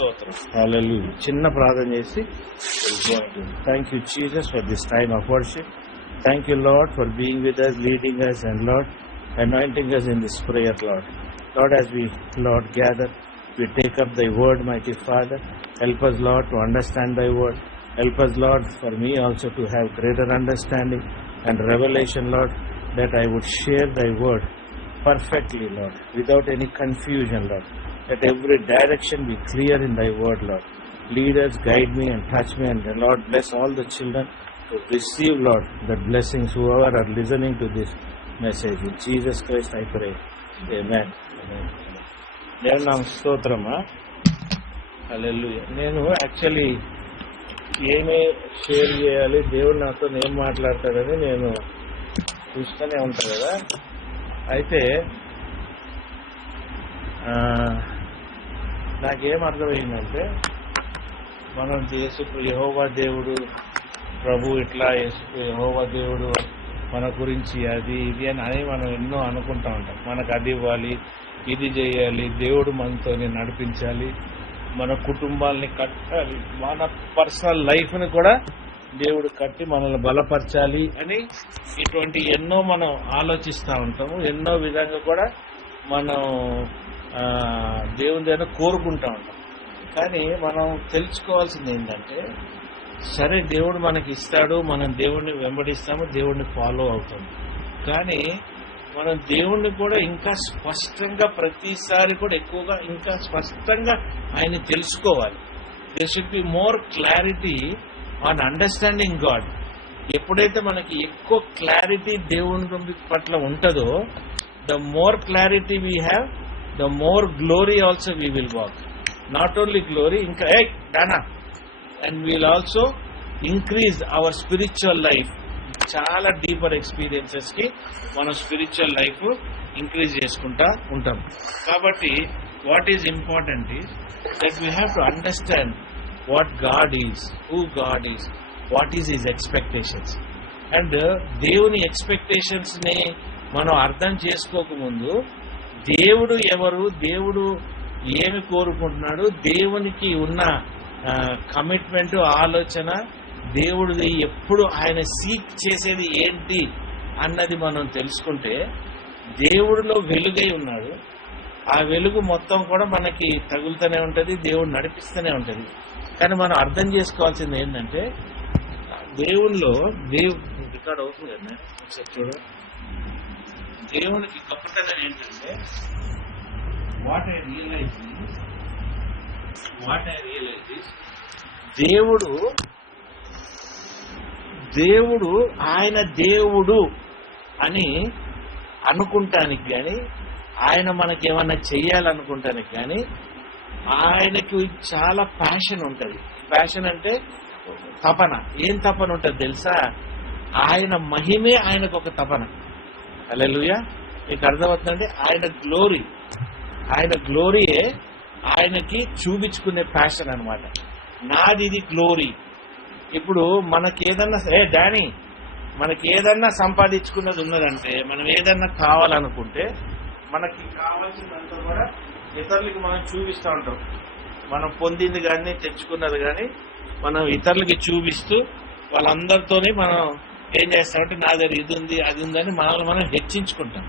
స్తోత్రం. హల్లెలూయా. చిన్న ప్రార్థన చేసి thank you Jesus for this time of worship. Thank you, Lord, for being with us, leading us, and Lord, anointing us in this prayer, Lord. Lord, as we, Lord, gather, we take up thy word, mighty Father. Help us, Lord, to understand thy word. Help us, Lord, for me also to have greater understanding and revelation, Lord, that I would share thy word perfectly, Lord, without any confusion, Lord. Let every direction be clear in thy word, Lord. Lead us, guide me, and touch me, and Lord, bless all the children to receive, Lord, the blessings whoever are listening to this message. In Jesus Christ I pray. Amen. దేవుని నామ స్తోత్రమా. హల్లెలూయా. నేను actually ఏమి share చేయాలి, దేవుడు నాతో ఏం మాట్లాడతాడని నేను చూస్తూనే ఉంటాను కదా. అయితే నాకేం అర్థమైందంటే, మనం యెహోవా దేవుడు ప్రభు ఇట్లా యెహోవా దేవుడు మన గురించి అది ఇది అని మనం ఎన్నో అనుకుంటా ఉంటాం. మనకు అది ఇవ్వాలి, ఇది చేయాలి, దేవుడు మనతో నడిపించాలి, మన కుటుంబాలని కట్టాలి, మన పర్సనల్ లైఫ్ని కూడా దేవుడు కట్టి మనల్ని బలపరచాలి అని ఇటువంటి ఎన్నో మనం ఆలోచిస్తూ ఉంటాము. ఎన్నో విధంగా కూడా మనం దేవుని దగ్గర కోరుకుంటూ ఉంటాం. కానీ మనం తెలుసుకోవాల్సింది ఏంటంటే, సరే దేవుడు మనకి ఇస్తాడు, మనం దేవుడిని వెంబడిస్తాము, దేవుడిని ఫాలో అవుతాము. కానీ మనం దేవుణ్ణి కూడా ఇంకా స్పష్టంగా ప్రతిసారి కూడా ఎక్కువగా ఇంకా స్పష్టంగా ఆయన తెలుసుకోవాలి. There should be more clarity on understanding God. ఎప్పుడైతే మనకి ఎక్కువ క్లారిటీ దేవుని పట్ల ఉంటుందో, the more clarity we have, the more glory also we will walk. Not only glory, ఇంకా దానా and we'll also increase our spiritual life. చాలా deeper experiences కి మనం స్పిరిచువల్ లైఫ్ ఇంక్రీజ్ చేసుకుంటా ఉంటాం. కాబట్టి what is important is that we have to understand what God is, who God is, what is his expectations. And దేవుని expectations ని మనం అర్థం చేసుకోకముందు దేవుడు ఎవరు, దేవుడు ఏమి కోరుకుంటున్నాడు, దేవునికి ఉన్న కమిట్మెంట్, ఆలోచన, దేవుడిది ఎప్పుడు ఆయన సీక్ చేసేది ఏంటి అన్నది మనం తెలుసుకుంటే, దేవుడిలో వెలుగై ఉన్నాడు. ఆ వెలుగు మొత్తం కూడా మనకి తగులుతూనే ఉంటుంది, దేవుడు నడిపిస్తూనే ఉంటుంది. కానీ మనం అర్థం చేసుకోవాల్సింది ఏంటంటే, దేవునిలో రికార్డ్ అవుతుంది కదా చూడ, దేవునికి గొప్పతనం ఏంటంటే, వాట్ ఐ రియలైజ్ దేవుడు ఆయన దేవుడు అని అనుకుంటానికి కానీ, ఆయన మనకేమన్నా చెయ్యాలనుకుంటానికి కానీ ఆయనకి చాలా ప్యాషన్ ఉంటుంది. ప్యాషన్ అంటే తపన. ఏం తపన ఉంటుంది తెలుసా? ఆయన మహిమే ఆయనకు ఒక తపన. హల్లెలూయా. మీకు అర్థమవుతుందండి? ఆయన గ్లోరీయే ఆయనకి చూపించుకునే ప్యాషన్ అనమాట. నాది ఇది గ్లోరీ. ఇప్పుడు మనకేదన్నా డానీ మనకేదన్నా సంపాదించుకున్నది ఉన్నదంటే, మనం ఏదన్నా కావాలనుకుంటే మనకి కావాల్సిందంతా కూడా ఇతరులకి మనం చూపిస్తూ ఉంటాం. మనం పొందింది కానీ తెచ్చుకున్నది కానీ మనం ఇతరులకి చూపిస్తూ వాళ్ళందరితోనే మనం ఏం చేస్తామంటే, నా దగ్గర ఇది ఉంది అది ఉందని మనల్ని మనం హెచ్చించుకుంటాం.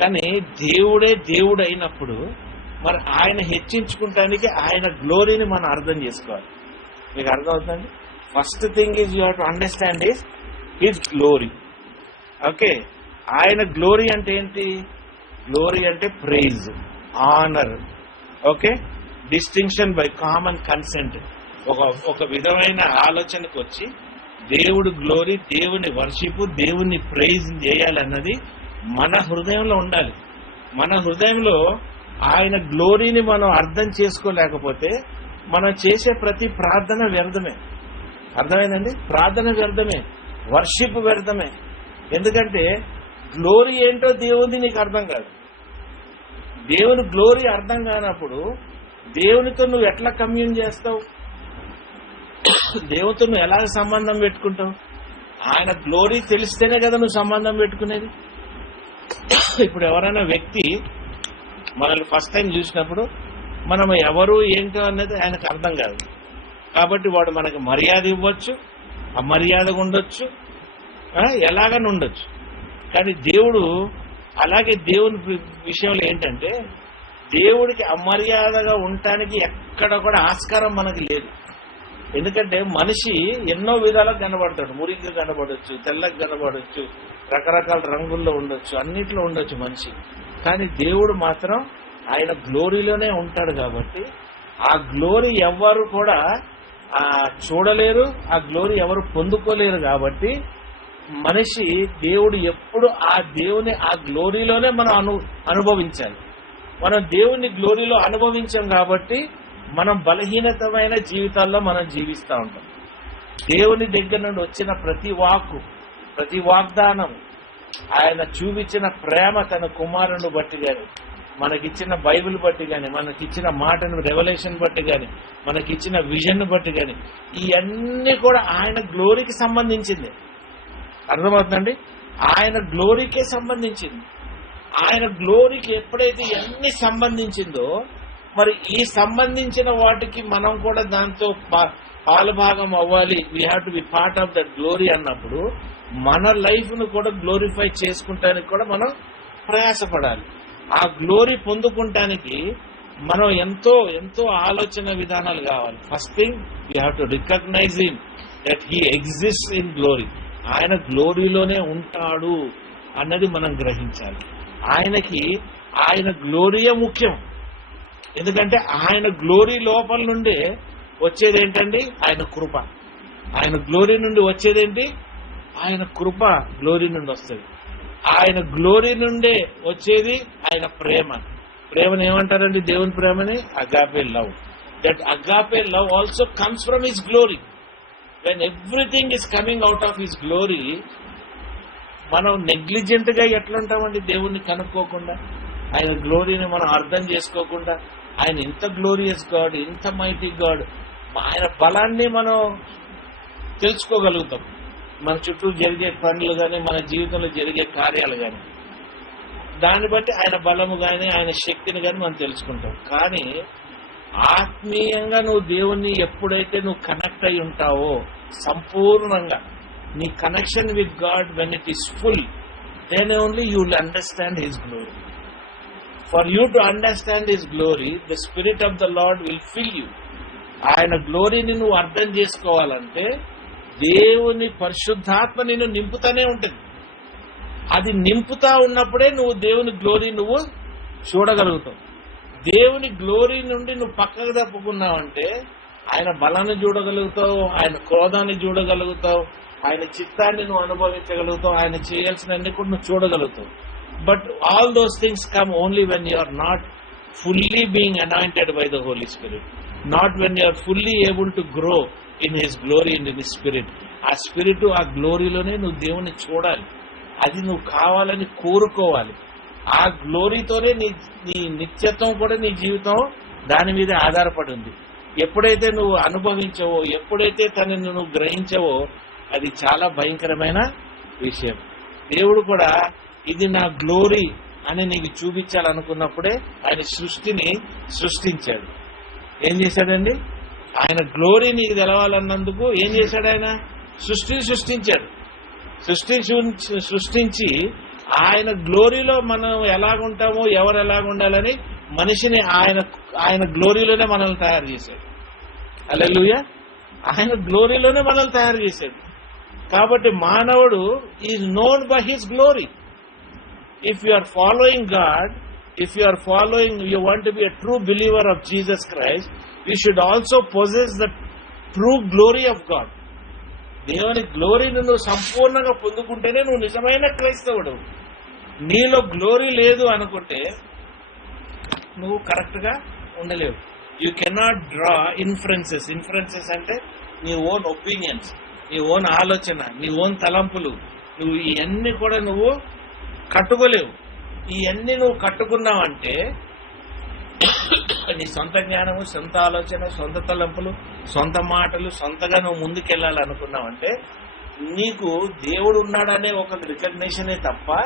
కానీ దేవుడే దేవుడు అయినప్పుడు మరి ఆయన హెచ్చించుకుంటానికి ఆయన గ్లోరీని మనం అర్థం చేసుకోవాలి. మీకు అర్థమవుతుందండి? First thing is you have to understand is his glory. Okay, ఆయన గ్లోరీ అంటే ఏంటి? గ్లోరీ అంటే praise, honour, okay, distinction by common consent. ఒక విధమైన ఆలోచనకు వచ్చి దేవుడు గ్లోరీ, దేవుని వర్షిప్, దేవుని ప్రైజ్ చేయాలన్నది మన హృదయంలో ఉండాలి. మన హృదయంలో ఆయన గ్లోరీని మనం అర్థం చేసుకోలేకపోతే మనం చేసే ప్రతి ప్రార్థన వ్యర్థమే. అర్థమైందండి? ప్రార్థన వ్యర్థమే, వర్షిప్ వ్యర్థమే. ఎందుకంటే గ్లోరీ ఏంటో దేవుని నీకు అర్థం కాదు. దేవుని గ్లోరీ అర్థం కానప్పుడు దేవునితో నువ్వు ఎట్లా కమ్యూన్ చేస్తావు? దేవునితో నువ్వు ఎలా సంబంధం పెట్టుకుంటావు? ఆయన గ్లోరీ తెలిస్తేనే కదా నువ్వు సంబంధం పెట్టుకునేది. ఇప్పుడు ఎవరైనా వ్యక్తి మనల్ని ఫస్ట్ టైం చూసినప్పుడు మనం ఎవరు ఏంటో అనేది ఆయనకు అర్థం కాదు. కాబట్టి వాడు మనకి మర్యాద ఇవ్వచ్చు, అమర్యాదగా ఉండొచ్చు, ఎలాగని ఉండొచ్చు. కానీ దేవుడు అలాగే దేవుని విషయంలో ఏంటంటే దేవుడికి అమర్యాదగా ఉండటానికి ఎక్కడ కూడా ఆస్కారం మనకి లేదు. ఎందుకంటే మనిషి ఎన్నో విధాలుగా కనబడతాడు. మురికి కనబడవచ్చు, తెల్లగా కనబడవచ్చు, రకరకాల రంగుల్లో ఉండొచ్చు, అన్నిట్లో ఉండొచ్చు మనిషి. కానీ దేవుడు మాత్రం ఆయన గ్లోరీలోనే ఉంటాడు. కాబట్టి ఆ గ్లోరీ ఎవరు కూడా చూడలేరు, ఆ గ్లోరీ ఎవరు పొందుకోలేరు. కాబట్టి మనిషి దేవుడు ఎప్పుడు ఆ దేవుని ఆ గ్లోరీలోనే మనం అనుభవించాలి. మనం దేవుని గ్లోరీలో అనుభవించాం కాబట్టి మనం బలహీనతమైన జీవితాల్లో మనం జీవిస్తూ ఉంటాం. దేవుని దగ్గర నుండి వచ్చిన ప్రతి వాక్కు, ప్రతి వాగ్దానం, ఆయన చూపించిన ప్రేమ తన కుమారుని బట్టి కానీ, మనకిచ్చిన బైబిల్ బట్టి కానీ, మనకిచ్చిన మాటను రెవల్యూషన్ బట్టి కానీ, మనకిచ్చిన విజన్ బట్టి కానీ, ఇవన్నీ కూడా ఆయన గ్లోరీకి సంబంధించింది. అర్థమవుతుందండి? ఆయన గ్లోరీకే సంబంధించింది. ఆయన గ్లోరీకి ఎప్పుడైతే ఇవన్నీ సంబంధించిందో, మరి ఈ సంబంధించిన వాటికి మనం కూడా దాంతో పాలుభాగం అవ్వాలి. We have to B part of that glory అన్నప్పుడు మన లైఫ్ ను కూడా గ్లోరిఫై చేసుకుంటానికి కూడా మనం ప్రయాసపడాలి. ఆ గ్లోరీ పొందుకుంటానికి మనం ఎంతో ఎంతో ఆలోచన విధానాలు కావాలి. First thing we have to recognise him that he exists in glory. ఆయన గ్లోరీలోనే ఉంటాడు అన్నది మనం గ్రహించాలి. ఆయనకి ఆయన గ్లోరీయే ముఖ్యం. ఎందుకంటే ఆయన గ్లోరీ లోపల నుండి వచ్చేది ఏంటండి? ఆయన కృప. ఆయన గ్లోరీ నుండి వచ్చేదేంటి? ఆయన కృప గ్లోరీ నుండి వస్తుంది. ఆయన గ్లోరీ నుండే వచ్చేది ఆయన ప్రేమ. ప్రేమను ఏమంటారండి? దేవుని ప్రేమని agape love. That agape love also comes from his glory. When everything is coming out of his glory, మనం నెగ్లిజెంట్ గా ఎట్లుంటామండి దేవుణ్ణి కనుక్కోకుండా, ఆయన గ్లోరీని మనం అర్థం చేసుకోకుండా. ఆయన ఇంత గ్లోరియస్ గాడ్, ఇంత మైటీ గాడ్, ఆయన బలాన్ని మనం తెలుసుకోగలుగుతాం. మన చుట్టూ జరిగే పనులు కానీ, మన జీవితంలో జరిగే కార్యాలు కానీ, దాన్ని బట్టి ఆయన బలము కానీ, ఆయన శక్తిని కానీ మనం తెలుసుకుంటాం. కానీ ఆత్మీయంగా నువ్వు దేవుణ్ణి ఎప్పుడైతే నువ్వు కనెక్ట్ అయి ఉంటావో సంపూర్ణంగా, నీ connection with God when it is full, then only you will understand his glory. For you to understand his glory, the spirit of the Lord will fill you. ఆయన గ్లోరీని నువ్వు అర్థం చేసుకోవాలంటే దేవుని పరిశుద్ధాత్మ నిన్ను నింపుతానే ఉంటుంది. అది నింపుతా ఉన్నప్పుడే నువ్వు దేవుని గ్లోరీ నువ్వు చూడగలుగుతావు. దేవుని గ్లోరీ నుండి నువ్వు పక్కకు తప్పుకున్నావంటే ఆయన బలాన్ని చూడగలుగుతావు, ఆయన క్రోధాన్ని చూడగలుగుతావు, ఆయన చిత్తాన్ని నువ్వు అనుభవించగలుగుతావు, ఆయన చేయాల్సినన్ని కూడా నువ్వు చూడగలుగుతావు. But all those things come only when you are not fully being anointed by the Holy Spirit, not when you are fully able to grow in his glory, in his spirit. ఆ spirit, ఆ గ్లోరీలోనే నువ్వు దేవుని చూడాలి. అది నువ్వు కావాలని కోరుకోవాలి. ఆ గ్లోరీతోనే నీ నిత్యత్వం కూడా, నీ జీవితం దాని మీద ఆధారపడి ఉంది. ఎప్పుడైతే నువ్వు అనుభవించవో, ఎప్పుడైతే తనని నువ్వు గ్రహించవో, అది చాలా భయంకరమైన విషయం. దేవుడు కూడా ఇది నా గ్లోరీ అని నీకు చూపించాలనుకున్నప్పుడే ఆయన సృష్టిని సృష్టించాడు. ఏం చేశాడండి? ఆయన గ్లోరీ నీకు తెలవాలన్నందుకు ఏం చేశాడు? ఆయన సృష్టిని సృష్టించాడు. సృష్టించి ఆయన గ్లోరీలో మనం ఎలాగుంటామో, ఎవరు ఎలాగుండాలని మనిషిని ఆయన గ్లోరీలోనే మనల్ని తయారు చేశాడు. హల్లెలూయా! ఆయన గ్లోరీలోనే మనల్ని తయారు చేశాడు. కాబట్టి మానవుడు is known by his glory. If you are following God, if you are following, you want to be a true believer of Jesus Christ, you should also possess the true glory of God. దేవుని గ్లోరీని నువ్వు సంపూర్ణంగా పొందుకుంటేనే నువ్వు నిజమైన క్రైస్తవుడు. నీలో glory లేదు అనుకుంటే నువ్వు కరెక్ట్ గా ఉండలేవు. You cannot draw inferences. Inferences అంటే నీ ఓన్ ఒపీనియన్స్, నీ ఓన్ ఆలోచన, నీ ఓన్ తలంపులు, నువ్వు ఇవన్నీ కూడా నువ్వు కట్టుకోలేవు. ఇవన్నీ నువ్వు కట్టుకున్నావంటే నీ సొంత జ్ఞానము, సొంత ఆలోచన, సొంత తలంపులు, సొంత మాటలు, సొంతగా నువ్వు ముందుకెళ్ళాలనుకున్నావంటే నీకు దేవుడు ఉన్నాడనే ఒక రికగ్నిషనే తప్ప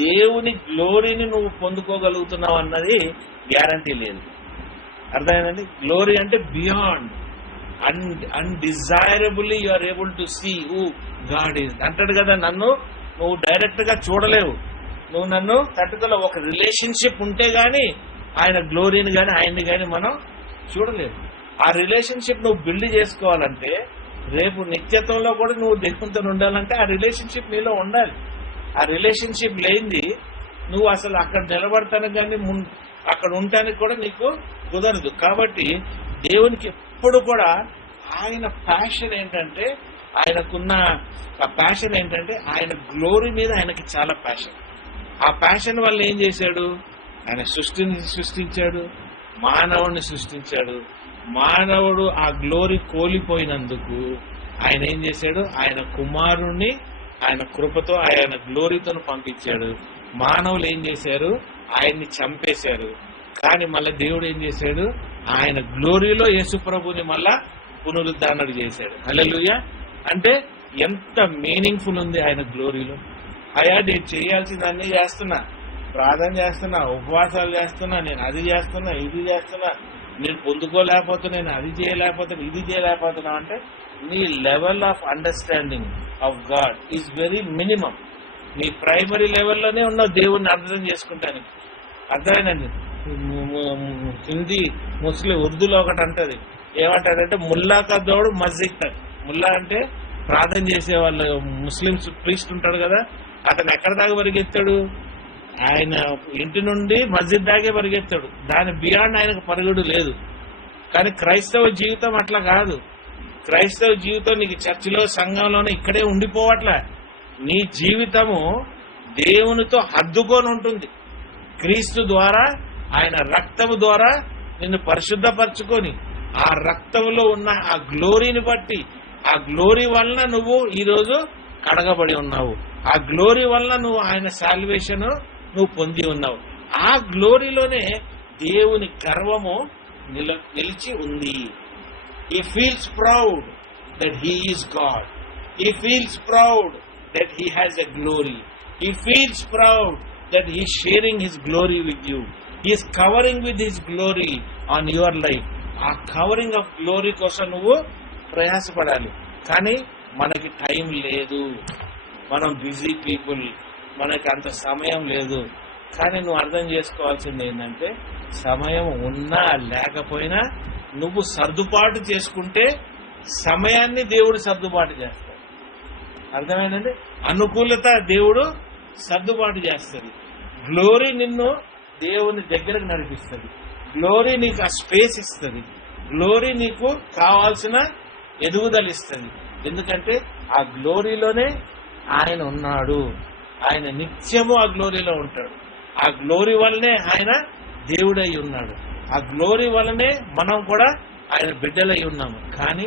దేవుని గ్లోరీని నువ్వు పొందుకోగలుగుతున్నావు అన్నది గ్యారంటీ లేదు. అర్థమైందండి. గ్లోరీ అంటే beyond, undesirably you are able to see who God is అంటాడు కదా. నన్ను నువ్వు డైరెక్ట్ గా చూడలేవు, నువ్వు నన్ను తట్టుకోలేవు. ఒక రిలేషన్షిప్ ఉంటే గాని ఆయన గ్లోరీని గాని ఆయన్ని గాని మనం చూడలేవు. ఆ రిలేషన్షిప్ నువ్వు బిల్డ్ చేసుకోవాలంటే, రేపు నిత్యత్వంలో కూడా నువ్వు దేవునితో ఉండాలంటే ఆ రిలేషన్షిప్ నీలో ఉండాలి. ఆ రిలేషన్షిప్ లేనిది నువ్వు అసలు అక్కడ నిలబడతానికి కానీ అక్కడ ఉండటానికి కూడా నీకు కుదరదు. కాబట్టి దేవునికి ఎప్పుడు కూడా ఆయన ప్యాషన్ ఏంటంటే, ఆయనకున్న ఆ ప్యాషన్ ఏంటంటే ఆయన గ్లోరీ మీద ఆయనకి చాలా ప్యాషన్. ఆ ప్యాషన్ వల్ల ఏం చేశాడు, ఆయన సృష్టించాడు, మానవుడిని సృష్టించాడు. మానవుడు ఆ గ్లోరీ కోల్పోయినందుకు ఆయన ఏం చేశాడు, ఆయన కుమారుణ్ణి ఆయన కృపతో ఆయన గ్లోరీతో పంపించాడు. మానవులు ఏం చేశారు, ఆయన్ని చంపేశారు. కానీ మళ్ళీ దేవుడు ఏం చేశాడు, ఆయన గ్లోరీలో యేసు ప్రభుని మళ్ళా పునరుద్ధరణ చేశాడు. హల్లెలూయా. అంటే ఎంత మీనింగ్ఫుల్ ఉంది ఆయన గ్లోరీలో. అయ్యా నేను చేయాల్సిందన్నీ చేస్తున్నా, ప్రార్థన చేస్తున్నా, ఉపవాసాలు చేస్తున్నా, నేను అది చేస్తున్నా, ఇది చేస్తున్నా, నేను పొందుకోలేకపోతున్నా, నేను అది చేయలేకపోతున్నా, ఇది చేయలేకపోతున్నా అంటే నీ level of understanding of God is very minimum. నీ ప్రైమరీ లెవెల్లోనే ఉన్నావు దేవుణ్ణి అర్థం చేసుకుంటానికి. అర్థమైందండి. హిందీ ముస్లిం ఉర్దూలో ఒకటి అంటది, ఏమంటాడంటే ముల్లా కా దౌడు మస్జిద్ తక్. ముల్లా అంటే ప్రార్థన చేసే వాళ్ళు ముస్లిమ్స్ ప్రీస్ట్ ఉంటాడు కదా, అతను ఎక్కడ దాకా పరిగెత్తాడు, ఆయన ఇంటి నుండి మస్జిద్ దాకే పరిగెత్తాడు. దాని బియాండ్ ఆయనకు పరుగుడు లేదు. కానీ క్రైస్తవ జీవితం అట్లా కాదు. క్రైస్తవ జీవితం నీకు చర్చిలో సంఘంలోనే ఇక్కడే ఉండిపోవట్లే. నీ జీవితము దేవునితో హద్దుకొని ఉంటుంది. క్రీస్తు ద్వారా, ఆయన రక్తము ద్వారా నిన్ను పరిశుద్ధపరచుకొని ఆ రక్తములో ఉన్న ఆ గ్లోరీని బట్టి, ఆ గ్లోరీ వలన నువ్వు ఈరోజు కడగబడి ఉన్నావు. ఆ గ్లోరీ వలన నువ్వు ఆయన సాల్వేషన్ నువ్వు పొంది ఉన్నావు. ఆ గ్లోరీలోనే దేవుని గర్వము నిలిచి ఉంది. He feels proud that he is God. He feels proud that he has a glory. He feels proud that he is sharing his glory with you. He is covering with his glory on your life. ఆ covering of glory కోసం నువ్వు ప్రయాసపడాలి. కానీ మనకి time లేదు, మనం busy people, మనకి అంత సమయం లేదు. కానీ నువ్వు అర్థం చేసుకోవాల్సింది ఏంటంటే, సమయం ఉన్నా లేకపోయినా నువ్వు సర్దుబాటు చేసుకుంటే సమయాన్ని దేవుడు సర్దుబాటు చేస్తాడు. అర్థమైందండి. అనుకూలత దేవుడు సర్దుబాటు చేస్తుంది. గ్లోరీ నిన్ను దేవుని దగ్గరకు నడిపిస్తుంది. గ్లోరీ నీకు ఆ స్పేస్ ఇస్తుంది. గ్లోరీ నీకు కావాల్సిన ఎదుగుదల ఇస్తుంది. ఎందుకంటే ఆ గ్లోరీలోనే ఆయన ఉన్నాడు. ఆయన నిత్యము ఆ గ్లోరీలో ఉంటాడు. ఆ గ్లోరీ వల్లనే ఆయన దేవుడై ఉన్నాడు. ఆ గ్లోరీ వల్లనే మనం కూడా ఆయన బిడ్డలై ఉన్నాము. కానీ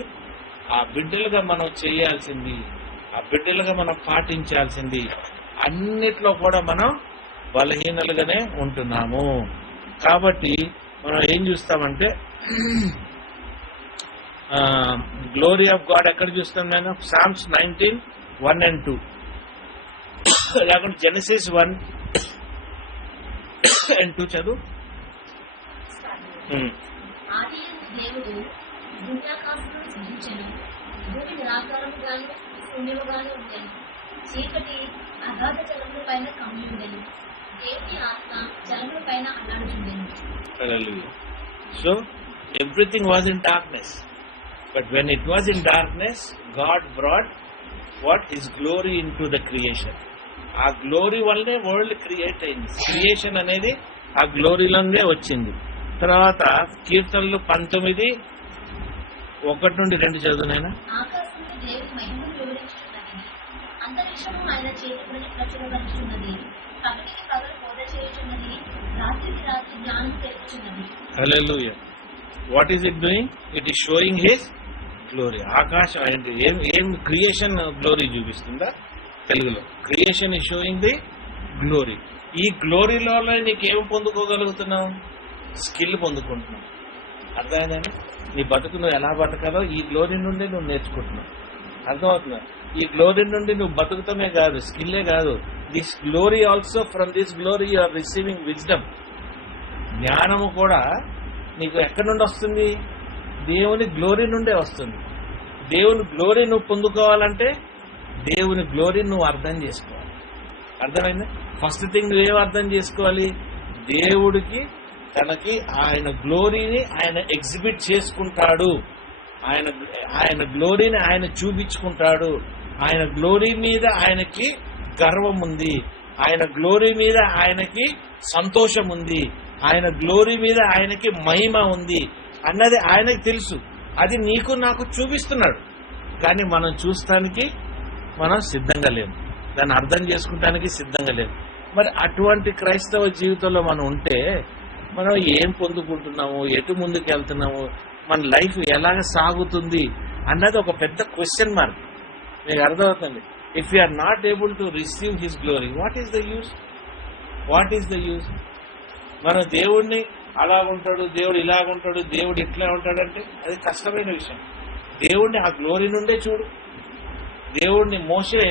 ఆ బిడ్డలుగా మనం చేయాల్సింది, ఆ బిడ్డలుగా మనం పాటించాల్సింది, అన్నిట్లో కూడా మనం బలహీనలుగానే ఉంటున్నాము. కాబట్టి మనం ఏం చూస్తామంటే, గ్లోరీ ఆఫ్ గాడ్ ఎక్కడ చూస్తాం నేను? సామ్స్ 19:1 and 2, లేకుంటే జెనసిస్ 1 and 2 చదువు. ఆదియందు దేవుడు భూమ్యాకాశములను సృజించెను. భూమి నిరాకారముగాను శూన్యముగాను ఉండెను. చీకటి అగాధ జలముల పైన కమ్మి ఉండెను. దేవుని ఆత్మ జలముల పైన అల్లాడుచుండెను. So everything was in darkness, but when it was in darkness, God brought what? His glory into the creation. ఆ గ్లోరీ వల్లనే వరల్డ్ క్రియేట్ అయింది. క్రియేషన్ అనేది ఆ గ్లోరీలోనే వచ్చింది. తర్వాత కీర్తనలు 19:1-2 చదువునైనా. ఆకాశము దేవుని మహిమను వివరించుచున్నది, అంతరిక్షము ఆయన చేతి పని ప్రచురపరుచున్నది. పగటికి పగలు బోధ చేయుచున్నది, రాత్రికి రాత్రి జ్ఞానం తెలుపుచున్నది. Hallelujah. What is it doing? It is showing his glory. ఆకాశం ఏంటి? ఏం క్రియేషన్ గ్లోరీ చూపిస్తుందా? తెలుగులో creation is showing the glory. ఈ గ్లోరీలో నీకేం పొందుకోగలుగుతున్నావు? స్కిల్ పొందుకుంటున్నావు. అర్థమైందండి. నీ బతుకు నువ్వు ఎలా బతకాలో ఈ గ్లోరీ నుండి నువ్వు నేర్చుకుంటున్నావు. అర్థమవుతుందా? ఈ గ్లోరీ నుండి నువ్వు బతుకుతమే కాదు, స్కిల్లే కాదు, this glory also, from this glory you are receiving wisdom. జ్ఞానము కూడా నీకు ఎక్కడి నుండి వస్తుంది? దేవుని గ్లోరీ నుండే వస్తుంది. దేవుని గ్లోరీ నువ్వు పొందుకోవాలంటే దేవుని గ్లోరీ నువ్వు అర్థం చేసుకోవాలి. అర్థమైంది? ఫస్ట్ థింగ్ నువ్వేం అర్థం చేసుకోవాలి? దేవుడికి తనకి ఆయన గ్లోరీని ఆయన ఎగ్జిబిట్ చేసుకుంటాడు. ఆయన గ్లోరీని ఆయన చూపించుకుంటాడు. ఆయన గ్లోరీ మీద ఆయనకి గర్వం ఉంది. ఆయన గ్లోరీ మీద ఆయనకి సంతోషం ఉంది. ఆయన గ్లోరీ మీద ఆయనకి మహిమ ఉంది అన్నది ఆయనకి తెలుసు. అది నీకు నాకు చూపిస్తున్నాడు. కానీ మనం చూస్తానికి మనం సిద్ధంగా లేము, దాన్ని అర్థం చేసుకుంటానికి సిద్ధంగా లేము. మరి అటువంటి క్రైస్తవ జీవితంలో మనం ఉంటే మనం ఏం పొందుకుంటున్నాము, ఎటు ముందుకు వెళ్తున్నాము, మన లైఫ్ ఎలాగ సాగుతుంది అన్నది ఒక పెద్ద క్వశ్చన్ మార్క్. మీకు అర్థమవుతుంది. If you are not able to receive his glory, what is the use? What is the use? మనం దేవుడిని అలాగుంటాడు, దేవుడు ఇలాగుంటాడు, దేవుడు ఇట్లా ఉంటాడంటే అది కష్టమైన విషయం. దేవుడిని ఆ గ్లోరీ నుండే చూడు. దేవుడిని మోషే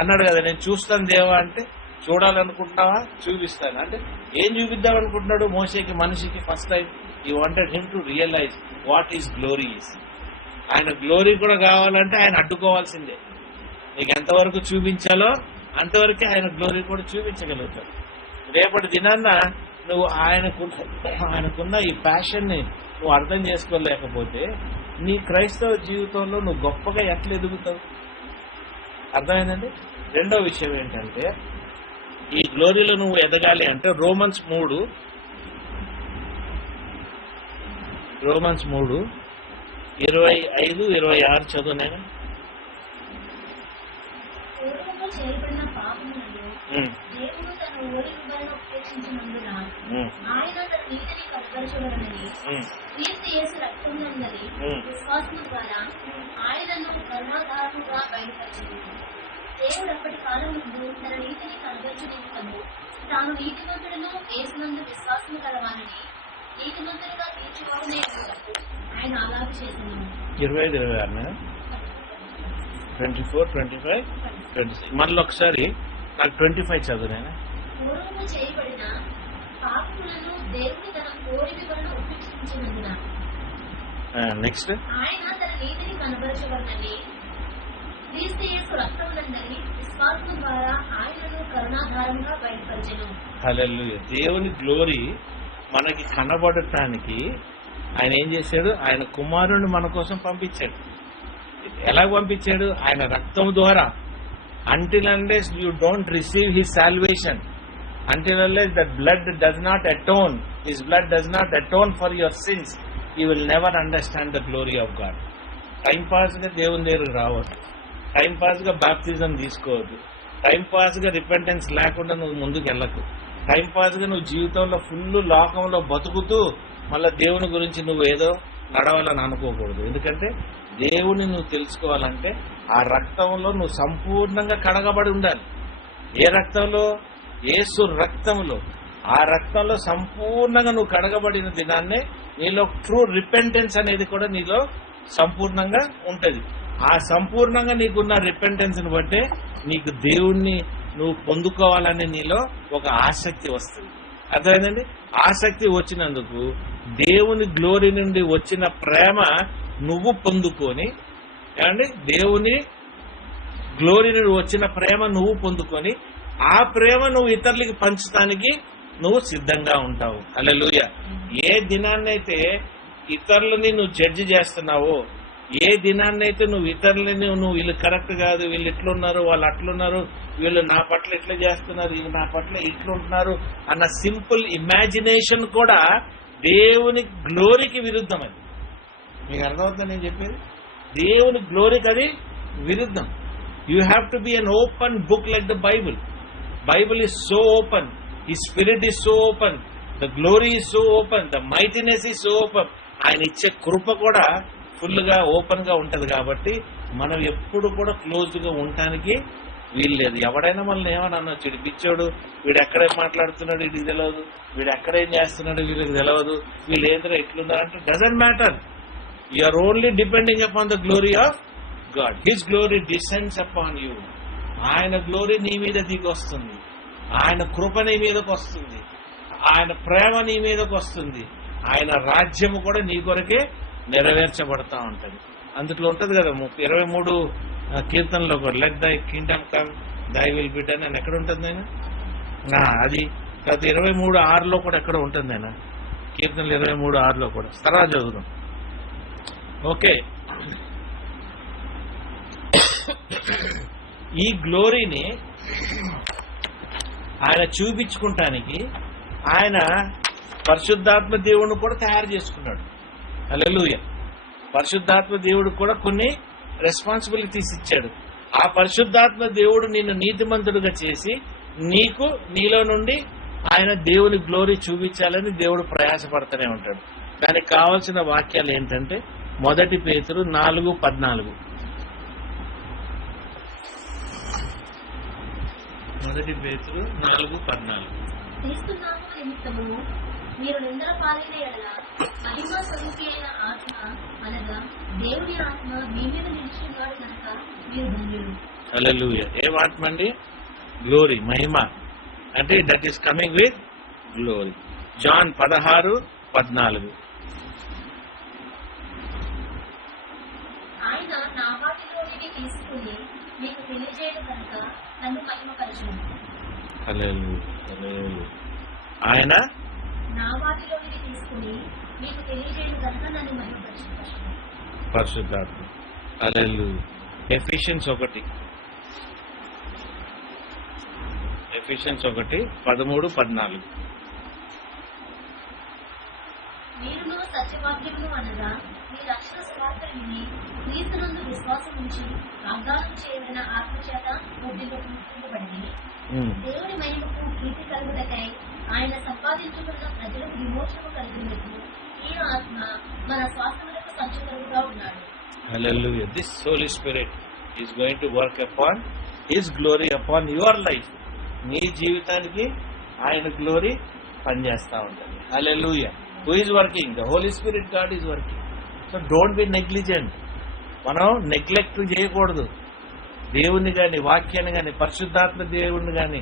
అన్నాడు కదా, నేను చూస్తాను దేవా అంటే, చూడాలనుకుంటున్నావా? చూపిస్తాను అంటే ఏం చూపిద్దాం అనుకుంటున్నాడు మోషేకి, మనిషికి? First time he wanted him to realise what is glory is. ఆయన గ్లోరీ కూడా కావాలంటే ఆయన అడ్డుకోవాల్సిందే. నీకు ఎంతవరకు చూపించాలో అంతవరకే ఆయన గ్లోరీ కూడా చూపించగలుగుతాడు. రేపటి దినాన్న నువ్వు ఆయనకున్న ఈ ప్యాషన్ని నువ్వు అర్థం చేసుకోలేకపోతే నీ క్రైస్తవ జీవితంలో నువ్వు గొప్పగా ఎట్లా ఎదుగుతావు? అర్థమైందండి? రెండో విషయం ఏంటంటే, ఈ గ్లోరీలో నువ్వు ఎదగాలి అంటే రోమన్స్ 3:25-26 చదువు నేను. పూర్వము చేయబడిన పాపములను దేవుడు తన ఓడికలను ఉపేక్షించినందున ఆయన తన నీతిని కనపరచవలనని క్రీస్తు యేసు రక్తమునందరి విశ్వాసము ద్వారా ఆయనను కరుణాధారముగా బయలుపరిచింది. దేవుడు అప్పటి కాలం ముందు తన నీతిని కనపరచు నిమిత్తము తాను నీతిమంతుడును యేసునందు విశ్వాసము గలవానని నీతిమంతులుగా తీర్చుకోవనే ఆయన అలాగే చేసింది. 25-26 24, 25, 26 మళ్ళీ ఒకసారి నాకు 25 చదువు నేను. పూర్వము చేయబడిన పాపములను దేవుడు తన కోరికలను ఉపేక్షించినందున నెక్స్ట్ ఆయన తన నీతిని కనబరచవలనని క్రీస్తు యేసు రక్తమునందరి విశ్వాసము ద్వారా ఆయనను కరుణాధారంగా బయలుపరచెను. హల్లెలూయా. దేవుని గ్లోరీ మనకి కనబడటానికి ఆయన ఏం చేశాడు? ఆయన కుమారుని మన కోసం పంపించాడు. ఎలా పంపించాడు? ఆయన రక్తం ద్వారా. Until unless you don't receive his salvation, until unless that blood does not atone, his blood does not atone for your sins, you will never understand the glory of God. Time పాస్గా దేవుని దగ్గరకు రావద్దు, time పాస్గా బాప్తిజం తీసుకోవద్దు, time పాస్గా repentance లేకుండా నువ్వు ముందుకు వెళ్ళకు, టైం పాస్గా నువ్వు జీవితంలో ఫుల్ లోకంలో బతుకుతూ మళ్ళీ దేవుని గురించి నువ్వు ఏదో నడవాలని అనుకోకూడదు. ఎందుకంటే దేవుని నువ్వు తెలుసుకోవాలంటే ఆ రక్తంలో నువ్వు సంపూర్ణంగా కడగబడి ఉండాలి. ఏ రక్తంలో? యేసు రక్తంలో. ఆ రక్తంలో సంపూర్ణంగా నువ్వు కడగబడిన దినాన్నే నీలో ట్రూ రిపెంటెన్స్ అనేది కూడా నీలో సంపూర్ణంగా ఉంటుంది. ఆ సంపూర్ణంగా నీకున్న రిపెంటెన్స్ని బట్టే నీకు దేవుణ్ణి నువ్వు పొందుకోవాలని నీలో ఒక ఆసక్తి వస్తుంది. అర్థమైందండి? ఆసక్తి వచ్చినందుకు దేవుని గ్లోరీ నుండి వచ్చిన ప్రేమ నువ్వు పొందుకొని, ఏమండి, దేవుని గ్లోరీ నుండి వచ్చిన ప్రేమ నువ్వు పొందుకొని ఆ ప్రేమ నువ్వు ఇతరులకి పంచడానికి నువ్వు సిద్ధంగా ఉంటావు. హల్లెలూయా. ఏ దినాన్నైతే ఇతరులని నువ్వు జడ్జి చేస్తున్నావో, ఏ దినాన్నైతే నువ్వు ఇతరులని నువ్వు వీళ్ళు కరెక్ట్ కాదు, వీళ్ళు ఇట్లున్నారు, వాళ్ళు అట్లున్నారు, వీళ్ళు నా పట్ల ఇట్లా చేస్తున్నారు, వీళ్ళు నా పట్ల ఇట్లుంటున్నారు అన్న సింపుల్ ఇమాజినేషన్ కూడా దేవుని గ్లోరీకి విరుద్ధమది. మీకు అర్థమవుతుంది నేను చెప్పేది? దేవుని గ్లోరీకి అది విరుద్ధం. You have to be an open book like the Bible. Bible is so open, ఈ spirit is so open, the glory is so open, the mightiness is so open. ఆయన ఇచ్చే కృప కూడా ఫుల్గా ఓపెన్ గా ఉంటది. కాబట్టి మనం ఎప్పుడు కూడా క్లోజ్ గా ఉండటానికి వీల్లేదు. ఎవడైనా మనల్ని ఏమని అనొచ్చు, వీడు పిచ్చోడు, వీడు ఎక్కడేం మాట్లాడుతున్నాడు వీడికి తెలియదు, వీడు ఎక్కడేం చేస్తున్నాడు వీళ్ళకి తెలియదు, వీళ్ళు ఏదో ఎట్లున్నారంటే doesn't matter. You are only depending upon the glory of God. His glory descends upon you. ఆయన గ్లోరీ నీ మీద దిగి వస్తుంది, ఆయన కృప నీ మీదకి వస్తుంది, ఆయన ప్రేమ నీ మీదకి వస్తుంది, ఆయన రాజ్యము కూడా నీ కొరకే నెరవేర్చబడతా ఉంటది. అందులో ఉంటది కదా 23 కీర్తనలో కూడా let thy Kingdom come thy will be done అని ఎక్కడ ఉంటుంది ఆయన? అది గత 23:6 కూడా ఎక్కడ ఉంటుంది ఆయన? కీర్తనలు 23:6 కూడా. తర్వాత చదువుదాం. ఓకే, ఈ గ్లోరీని ఆయన చూపించుకుంటానికి ఆయన పరిశుద్ధాత్మ దేవుడిని కూడా తయారు చేసుకున్నాడు. హల్లెలూయా. పరిశుద్ధాత్మ దేవుడు కూడా కొన్ని రెస్పాన్సిబిలిటీస్ ఇచ్చాడు. ఆ పరిశుద్ధాత్మ దేవుడు నిన్ను నీతిమంతుడుగా చేసి నీలో నుండి ఆయన దేవుని గ్లోరీ చూపించాలని దేవుడు ప్రయాసపడుతూనే ఉంటాడు. దానికి కావాల్సిన వాక్యాలు ఏంటంటే 1 పేతురు 4:14. 1 పేతురు 4:14. క్రీస్తునామము నిమిత్తము మీరు నిందల పాలైన యెడల మహిమ స్వరూపి అయిన ఆత్మ అనగా దేవుని ఆత్మ మీ మీద నిలిచిన్నాడు కనుక మీరు ధన్యులు. హల్లెలూయా. ఏ ఆత్మ అండి? గ్లోరీ, మహిమ. అంటే that is coming with glory. John 16:14. ఆయన నా వాటిలోనికి తీసుకుని మీకు తెలియజేయడం కనుక నన్ను మహిమపరచును. హల్లెలూయా. ఆయన నా వాటిలోనికి తీసుకుని మీకు తెలియజేయడం కనుక నన్ను మహిమపరచును. పరిశుద్ధాత్మ. హల్లెలూయా. ఎఫెసియన్స్ 1:13-14. మీరును సత్యవాక్యమును అనగా మీ రక్షణ సువార్త విని క్రీస్తునందు విశ్వాసం ఉంచి వాగ్దానం చేయబడిన ఆత్మచేత ఉద్దింపబడి దేవుని మహిమకు కీర్తి కలుగుటకై ఆయన సంపాదించుకున్న ప్రజలకు విమోచనము కలిగినట్లు ఈ ఆత్మ మన స్వాస్థ్యములకు సంచకరుగా ఉన్నాడు. Hallelujah. This Holy Spirit is going to work upon His glory upon your life. నీ జీవితానికి ఆయన గ్లోరీ పనిచేస్తా ఉంటుంది. Hallelujah. Who is working? The Holy Spirit God is working. So don't be negligent. మనం నెగ్లెక్ట్ చేయకూడదు. దేవుణ్ణి కానీ, వాక్యాన్ని కానీ, పరిశుద్ధాత్మ దేవుణ్ణి కానీ,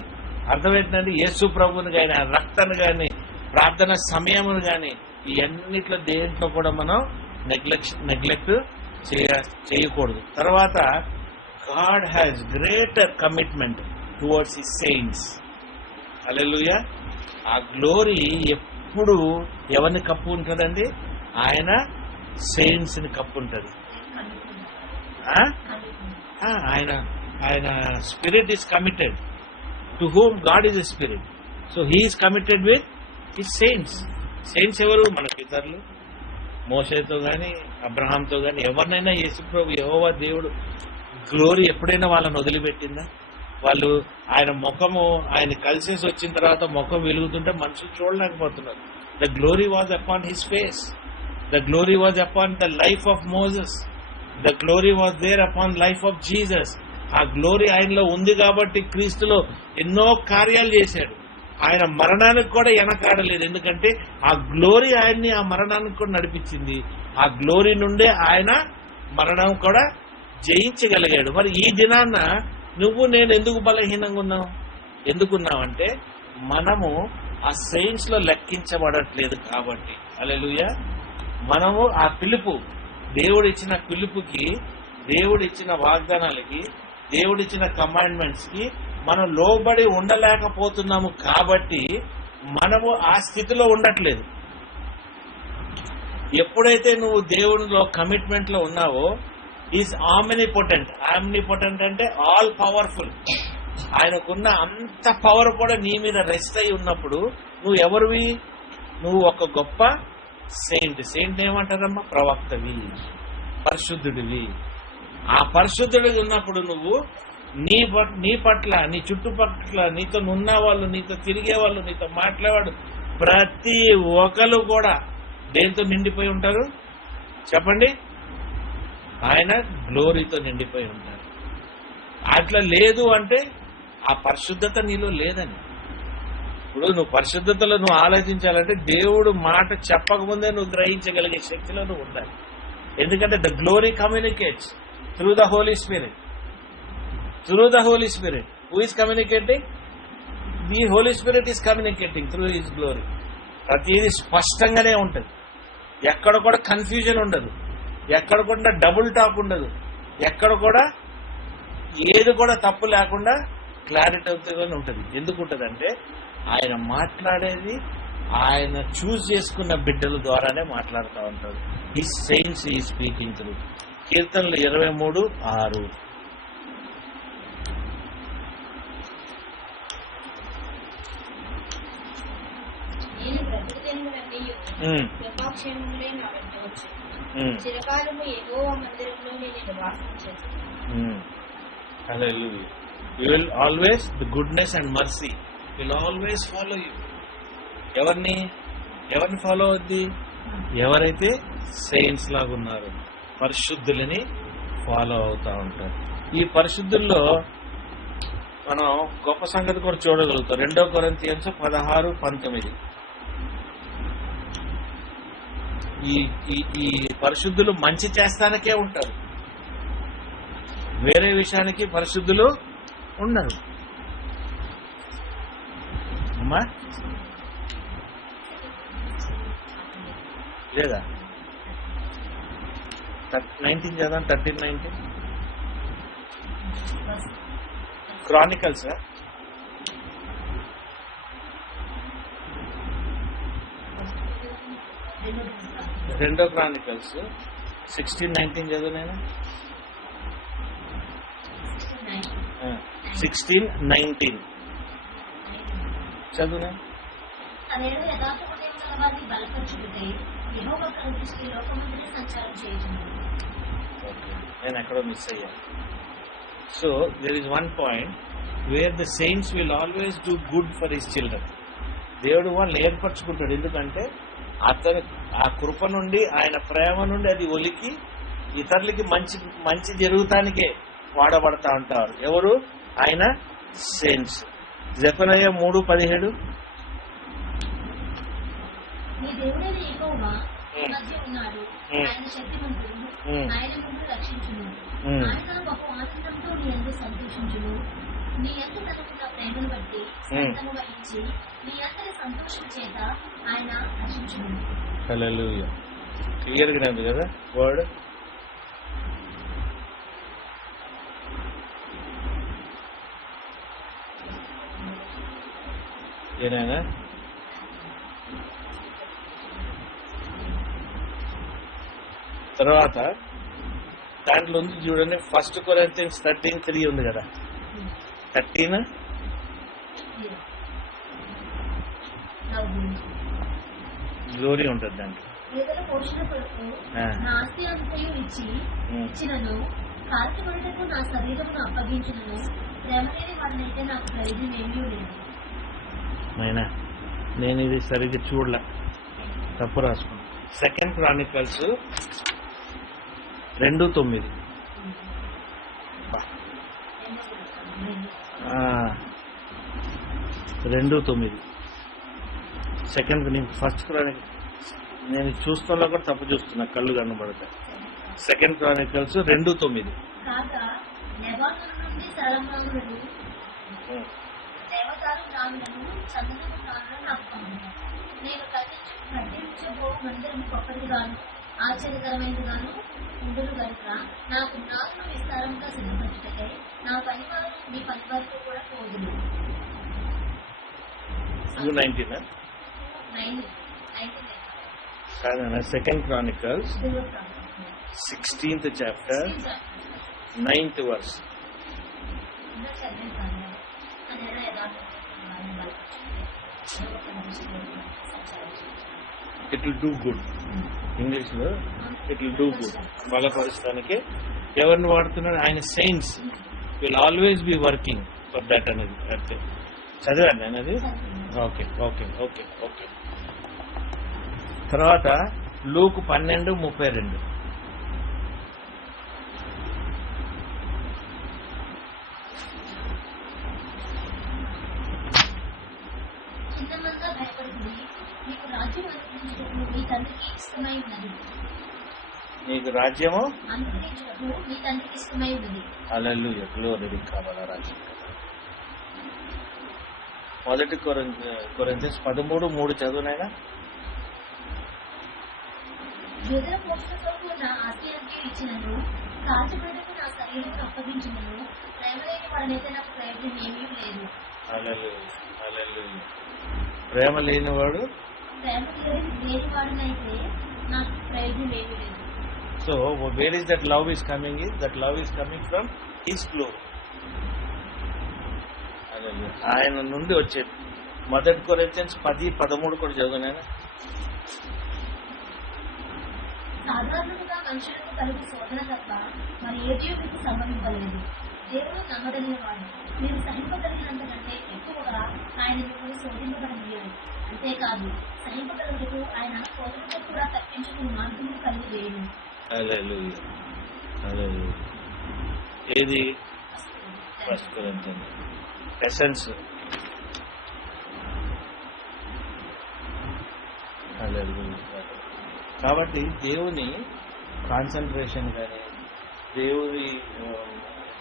అర్థమవుతుందండి, యేసు ప్రభుని కానీ, రక్తాన్ని కానీ, ప్రార్థన సమయమును కానీ, ఇవన్నిట్లో దేంట్లో కూడా మనం నెగ్లెక్ట్ చేయకూడదు. తర్వాత God has greater commitment towards his saints. Hallelujah. ఆ గ్లోరీ ఎప్పుడు ఎవరిని కప్పు ఉంటుందండి? ఆయన సెయింట్స్ ని కప్పు ఉంటుంది. ఆయన spirit is committed to whom God is a spirit. So he is committed with his saints. Saints ఎవరు? మన పితరులు. మోషేతో కానీ, అబ్రహాంతో కానీ, ఎవరినైనా యేసుప్రభు యెహోవా దేవుడు గ్లోరీ ఎప్పుడైనా వాళ్ళని వదిలిపెట్టిందా? వాళ్ళు ఆయన ముఖము ఆయన కలిసేసి వచ్చిన తర్వాత ముఖం వెలుగుతుంటే మనుషులు చూడలేకపోతున్నారు. The glory was upon his face. The glory was upon the life of Moses. The glory was there upon life of Jesus. ఆ గ్లోరీ ఆయనలో ఉంది కాబట్టి క్రీస్తులో ఎన్నో కార్యాలు చేశాడు. ఆయన మరణానికి కూడా వెనకాడలేదు. ఎందుకంటే ఆ గ్లోరీ ఆయన్ని ఆ మరణానికి కూడా నడిపించింది. ఆ గ్లోరీ నుండే ఆయన మరణం కూడా జయించగలిగాడు. మరి ఈ దినాన్న నువ్వు నేను ఎందుకు బలహీనంగా ఉన్నావు? ఎందుకున్నావంటే మనము ఆ సెయింట్స్ లో లెక్కించబడట్లేదు కాబట్టి. హల్లెలూయా. మనము ఆ పిలుపు, దేవుడిచ్చిన పిలుపుకి, దేవుడిచ్చిన వాగ్దానాలకి, దేవుడిచ్చిన కమాండ్మెంట్స్ కి మనం లోబడి ఉండలేకపోతున్నాము కాబట్టి మనము ఆ స్థితిలో ఉండట్లేదు. ఎప్పుడైతే నువ్వు దేవునిలో కమిట్మెంట్ లో ఉన్నావో, ఈజ్ ఆమ్నిపోటెంట్. ఆమ్నిపోటెంట్ అంటే ఆల్ పవర్ఫుల్. ఆయనకున్న అంత పవర్ కూడా నీ మీద రెస్ట్ అయి ఉన్నప్పుడు నువ్వు ఎవరివి? నువ్వు ఒక గొప్ప సెయింట్. సెయింట్ ఏమంటారమ్మా? ప్రవక్తవి, పరిశుద్ధుడివి. ఆ పరిశుద్ధుడివి ఉన్నప్పుడు నువ్వు నీ పట్ల, నీ చుట్టుపక్కల నీతో ఉన్న వాళ్ళు, నీతో తిరిగే వాళ్ళు, నీతో మాట్లాడేవాడు ప్రతి ఒక్కరు కూడా దేంతో నిండిపోయి ఉంటారు చెప్పండి? ఆయన గ్లోరీతో నిండిపోయి ఉంటారు. అట్లా లేదు అంటే ఆ పరిశుద్ధత నీలో లేదని. ఇప్పుడు నువ్వు పరిశుద్ధతలో నువ్వు ఆలోచించాలంటే దేవుడు మాట చెప్పకముందే నువ్వు గ్రహించగలిగే శక్తిలో నువ్వు ఉండాలి. ఎందుకంటే the glory communicates through the Holy Spirit. Through the Holy Spirit. Who is communicating? The Holy Spirit is communicating through His glory. ప్రతిదీ స్పష్టంగానే ఉంటుంది. ఎక్కడ కూడా కన్ఫ్యూజన్ ఉండదు, ఎక్కడ కూడా డబుల్ టాక్ ఉండదు, ఎక్కడ కూడా ఏది కూడా తప్పు లేకుండా క్లారిటీగానే ఉంటుంది. ఎందుకు ఉంటుందంటే ఆయన మాట్లాడేది ఆయన చూస్ చేసుకున్న బిడ్డల ద్వారానే మాట్లాడుతూ ఉంటాడు. ఈ సెయిన్స్ ఈ స్పీకింగ్ త్రూ. కీర్తనలు 23:6. నేను బ్రతుకుదెనుగునన్నీయు కృపాక్షేమములే నా వెంట వచ్చెను. చిరకాలము యెహోవా మందిరములో నేను నివాసం చేశాను. Hallelujah. You will always, the goodness and mercy will always follow you. ఎవరిని ఫాలో అవుద్ది? ఎవరైతే సెయింట్స్ లాగా ఉన్నారో, పరిశుద్ధులని ఫాలో అవుతా ఉంటారు. ఈ పరిశుద్ధుల్లో మనం గొప్ప సంగతి కూడా చూడగలుగుతాం. 2 కొరింథీయులు 16-19. ఈ పరిశుద్ధులు మంచి చేస్తానికే ఉంటారు, వేరే విషయానికి పరిశుద్ధులు ఉండరు. అమ్మా లేదా 19 చదవండి. 13-19 క్రానికల్స్. 2 క్రానికల్స్ 16-19 చదువు నేను. 16-19 చదువునా. అదేదో యథార్థ హృదయం గల వారిని బలపరచుటకై యెహోవా తన దృష్టి లోకమంతటా సంచారం చేయుచున్నాడు. నేను ఎక్కడో మిస్ అయ్యాను. So there is one point where the saints will always do good for his children. దేవుడు వాళ్ళని ఏర్పరచుకుంటాడు. ఎందుకంటే అతను ఆ కృప నుండి, ఆయన ప్రేమ నుండి అది ఒలికి ఇతరులకి మంచి జరుగుతానికే వాడబడతా ఉంటారు. ఎవరు? ఆయన సెయింట్స్. జెఫనయ 3:17. నీ దేవుడైన యెహోవా నీ మధ్య ఉన్నాడు. ఆయన శక్తిమంతుడు, ఆయన నిన్ను రక్షించును. ఆయన బహు ఆనందంతో నీ యందు సంతోషించును. నీ యందు తనకున్న ప్రేమను బట్టి సంతము వహించి నీ అందరి సంతోషం చేత ఆయన రక్షించును. హల్లెలూయా. క్లియర్గా ఉంది కదా వర్డ్. ఏనాయనా తర్వాత దాంట్లో ఉంది చూడండి. 1 కొరింథీయులు 13:3 ఉంది కదా. 13 గ్లోరీ ఉంటుంది దాంట్లో. పేదల పోషణ కొరకు నా ఆస్తి అంతయు ఇచ్చినను, కాల్చబడుటకు నా శరీరమును అప్పగించినను, ప్రేమ లేని వాడినైతే నాకు ప్రయోజనం ఏమీ లేదు. అయినా నేను ఇది సరిగ్గా చూడలే, తప్పు రాసుకున్నాను. 2 క్రానికల్స్ 2:9. 2:9. సెకండ్ ఫస్ట్ క్రానికల్ నేను చూస్తున్నా కూడా తప్పు చూస్తున్నా, కళ్ళు కనబడతాయి. 2 క్రానికల్స్ 2:9. కాగా లెబానోను నుండి సరళమానులను, దేవదారు గ్రాములను, చందనము గ్రాములను నాకు పంపుతాను. నేను కట్టించబో మందిరం గొప్పదిగాను ఆశ్చర్యకరమైనదిగాను ఉండును గనుక నాకు నాలుగు విస్తారంగా సిద్ధపరచుటకై నా పనివారు మీ పనివారితో కూడా పోదును. 2:19 కాదన్నా. 2 Chronicles 16th chapter 9th verse. It will do good. English లో ఇట్ విల్ డూ గుడ్. బలపరచడానికి ఎవరిని వాడుతున్నాడు? ఆయన saints will always be working for that అనేది. అంతే చదివాను నేను అది. Okay okay okay okay. తర్వాత లూకు 12:32. చిన్నమంగా భయపడుతుంది, మీకు రాజ్యం అనుగ్రహించుటకు మీ తండ్రికి ఇష్టమై ఉన్నది. నీకు రాజ్యము అనుగ్రహించుటకు మీ తండ్రికి ఇష్టమై ఉన్నది. హల్లెలూయా. గ్లోరీ కావాలా రాజ్యం. 1 కొరింథీయులు 13:3 చదువునైనా. యోధుల పోషణతో నా ఆశయానికి ఇచ్చినను, కాల్చబెట్టుకు నా శరీరం అప్పగించినను, ప్రేమ లేని వాడనైతే నాకు ప్రయోజనం ఏమీ లేదు. ప్రేమ లేనివాడు లేని వాడినైతే నాకు ప్రయోజనం ఏమీ లేదు. So where is that love is coming? That love is coming from his glory. ఆయన నుండి వచ్చేది. 1 కొరింథియన్స్ 10:13 కూడా చదువునేనా? సాధారణంగా మనుషులకు కలిగి శోధన తప్ప మరి ఏది మీకు సంభవించలేదు. దేవుడు నమ్మదగినవాడు. మీరు సహింపగలిగినంతకంటే ఎక్కువగా ఆయన మిమ్మల్ని శోధింపబడలేదు. అంతేకాదు, సహింపగలుగుతూ ఆయన శోధనతో కూడా తప్పించుకుని మార్గము కలిగి చేయను. ఏది ఎసెన్స్. కాబట్టి దేవుని కాన్సన్ట్రేషన్ కానీ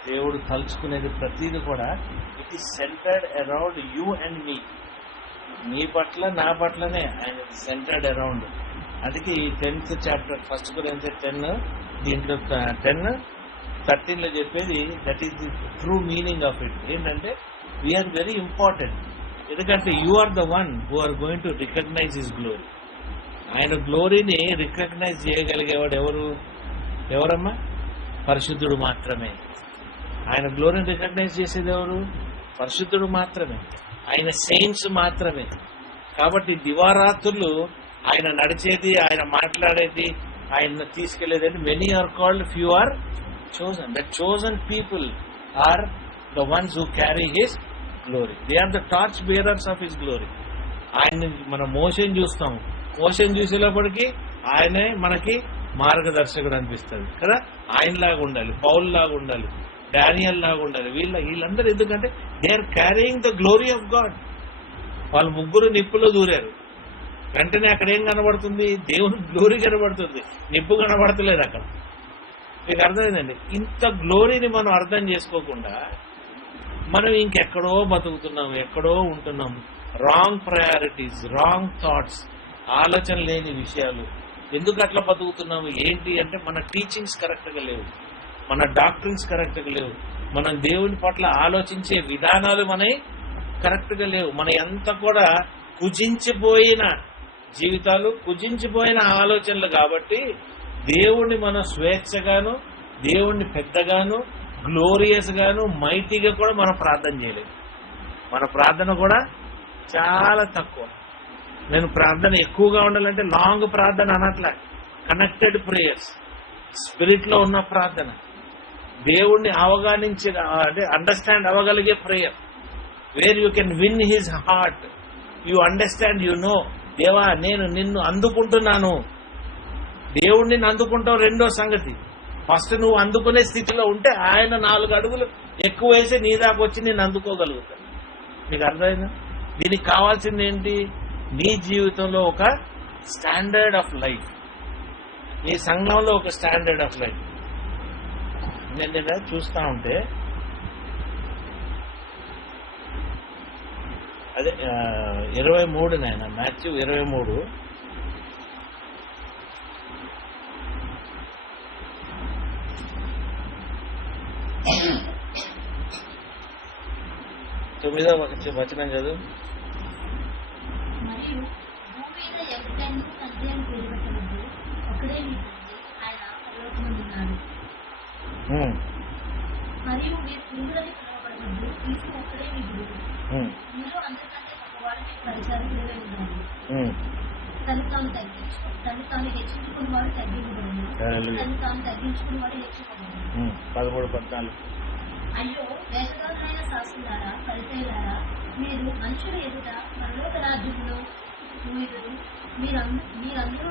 దేవుడు తలుచుకునేది ప్రతిదీ కూడా it is centered around you and me. నీ పట్ల నా పట్లనే ఆయన సెంటర్డ్ అరౌండ్. అందుకే ఈ 10th చాప్టర్ 1 కొరింథీయులు 10 దీంట్లో 10:13 చెప్పేది that is the true meaning of it. ఏంటంటే వీఆర్ వెరీ ఇంపార్టెంట్. ఎందుకంటే you are the one who are going to recognise his glory. ఆయన గ్లోరీని రికగ్నైజ్ చేయగలిగేవాడు ఎవరమ్మా? పరిశుద్ధుడు మాత్రమే. ఆయన గ్లోరీని రికగ్నైజ్ చేసేది ఎవరు? పరిశుద్ధుడు మాత్రమే. ఆయన సెయింట్స్ మాత్రమే. కాబట్టి దివారాత్రులు ఆయన నడిచేది, ఆయన మాట్లాడేది, ఆయన తీసుకెళ్లేది. Many are called, few are chosen. The chosen people are the ones who carry his glory. They are the torch bearers of his glory. ఆయన్ని మనం మోషన్ చూస్తాం. మోషన్ చూసేటప్పటికి ఆయనే మనకి మార్గదర్శకుడు అనిపిస్తుంది కదా. ఆయనలాగా ఉండాలి, పౌల్ లాగా ఉండాలి, డానియల్ లాగా ఉండాలి. వీళ్ళందరూ ఎందుకంటే they are carrying the glory of God. వాళ్ళు ముగ్గురు నిప్పులో దూరారు. వెంటనే అక్కడ ఏం కనబడుతుంది? దేవుని గ్లోరీ కనబడుతుంది, నిప్పు కనబడతలేదు అక్కడ. మీకు అర్థమైందండి? ఇంత గ్లోరీని మనం అర్థం చేసుకోకుండా మనం ఇంకెక్కడో బతుకుతున్నాం, ఎక్కడో ఉంటున్నాం. రాంగ్ ప్రయారిటీస్, రాంగ్ థాట్స్, ఆలోచన లేని విషయాలు. ఎందుకు అట్లా బతుకుతున్నాము? ఏంటి అంటే మన టీచింగ్స్ కరెక్ట్గా లేవు, మన డాక్టరింగ్స్ కరెక్ట్గా లేవు, మనం దేవుని పట్ల ఆలోచించే విధానాలు మనవి కరెక్ట్గా లేవు. మన ఎంత కూడా కుజించిపోయిన జీవితాలు, కుజించిపోయిన ఆలోచనలు. కాబట్టి దేవుణ్ణి మనం స్వేచ్ఛగాను, దేవుణ్ణి పెద్దగాను, గ్లోరియస్ గాను, మైటీగా కూడా మనం ప్రార్థన చేయలేము. మన ప్రార్థన కూడా చాలా తక్కువ. నేను ప్రార్థన ఎక్కువగా ఉండాలంటే లాంగ్ ప్రార్థన అనట్లే, కనెక్టెడ్ ప్రేయర్స్, స్పిరిట్ లో ఉన్న ప్రార్థన, దేవుణ్ణి అవగానించి అంటే అండర్స్టాండ్ అవ్వగలిగే prayer, where you can win his heart. You understand, you know, దేవా నేను నిన్ను అందుకుంటున్నాను. దేవుణ్ణి అందుకుంటావు రెండో సంగతి. ఫస్ట్ నువ్వు అందుకునే స్థితిలో ఉంటే ఆయన 4 అడుగులు ఎక్కువ వేసి నీ దాకా వచ్చి నేను అందుకోగలుగుతాను. నీకు అర్థమైందా? దీనికి కావాల్సింది ఏంటి? నీ జీవితంలో ఒక స్టాండర్డ్ ఆఫ్ లైఫ్, నీ సంఘంలో ఒక స్టాండర్డ్ ఆఫ్ లైఫ్. నేను చూస్తా ఉంటే అదే 23 నాయన, మాథ్యూ 23 9వ వచనం చదువు. మరియు భూమి మీద ఎవరికైనా సందేహం పేరుపెట్టవద్దు, ఒకడే మీ తండ్రి, ఆయన పరలోకమందు ఉన్నాడు. మరియు మీరు పురుగులని పిలవబడవద్దు, క్రీస్తు ఒక్కడే మీ గురువు. మీరు అందరికంటే గొప్పవాడు, మీకు పరిచారకులుగా ఉండాలి. తను తాను హెచ్చించుకున్న వాడు తగ్గింపబడను, తను తాను తగ్గించుకున్న వాడు హెచ్చింపబడను. 13-14 అయ్యో వేషధారులైన శాస్త్రులారా, పరిచయులారా, మీరు మనుషుల ఎదుట పరలోక రాజ్యంలో మీరందరూ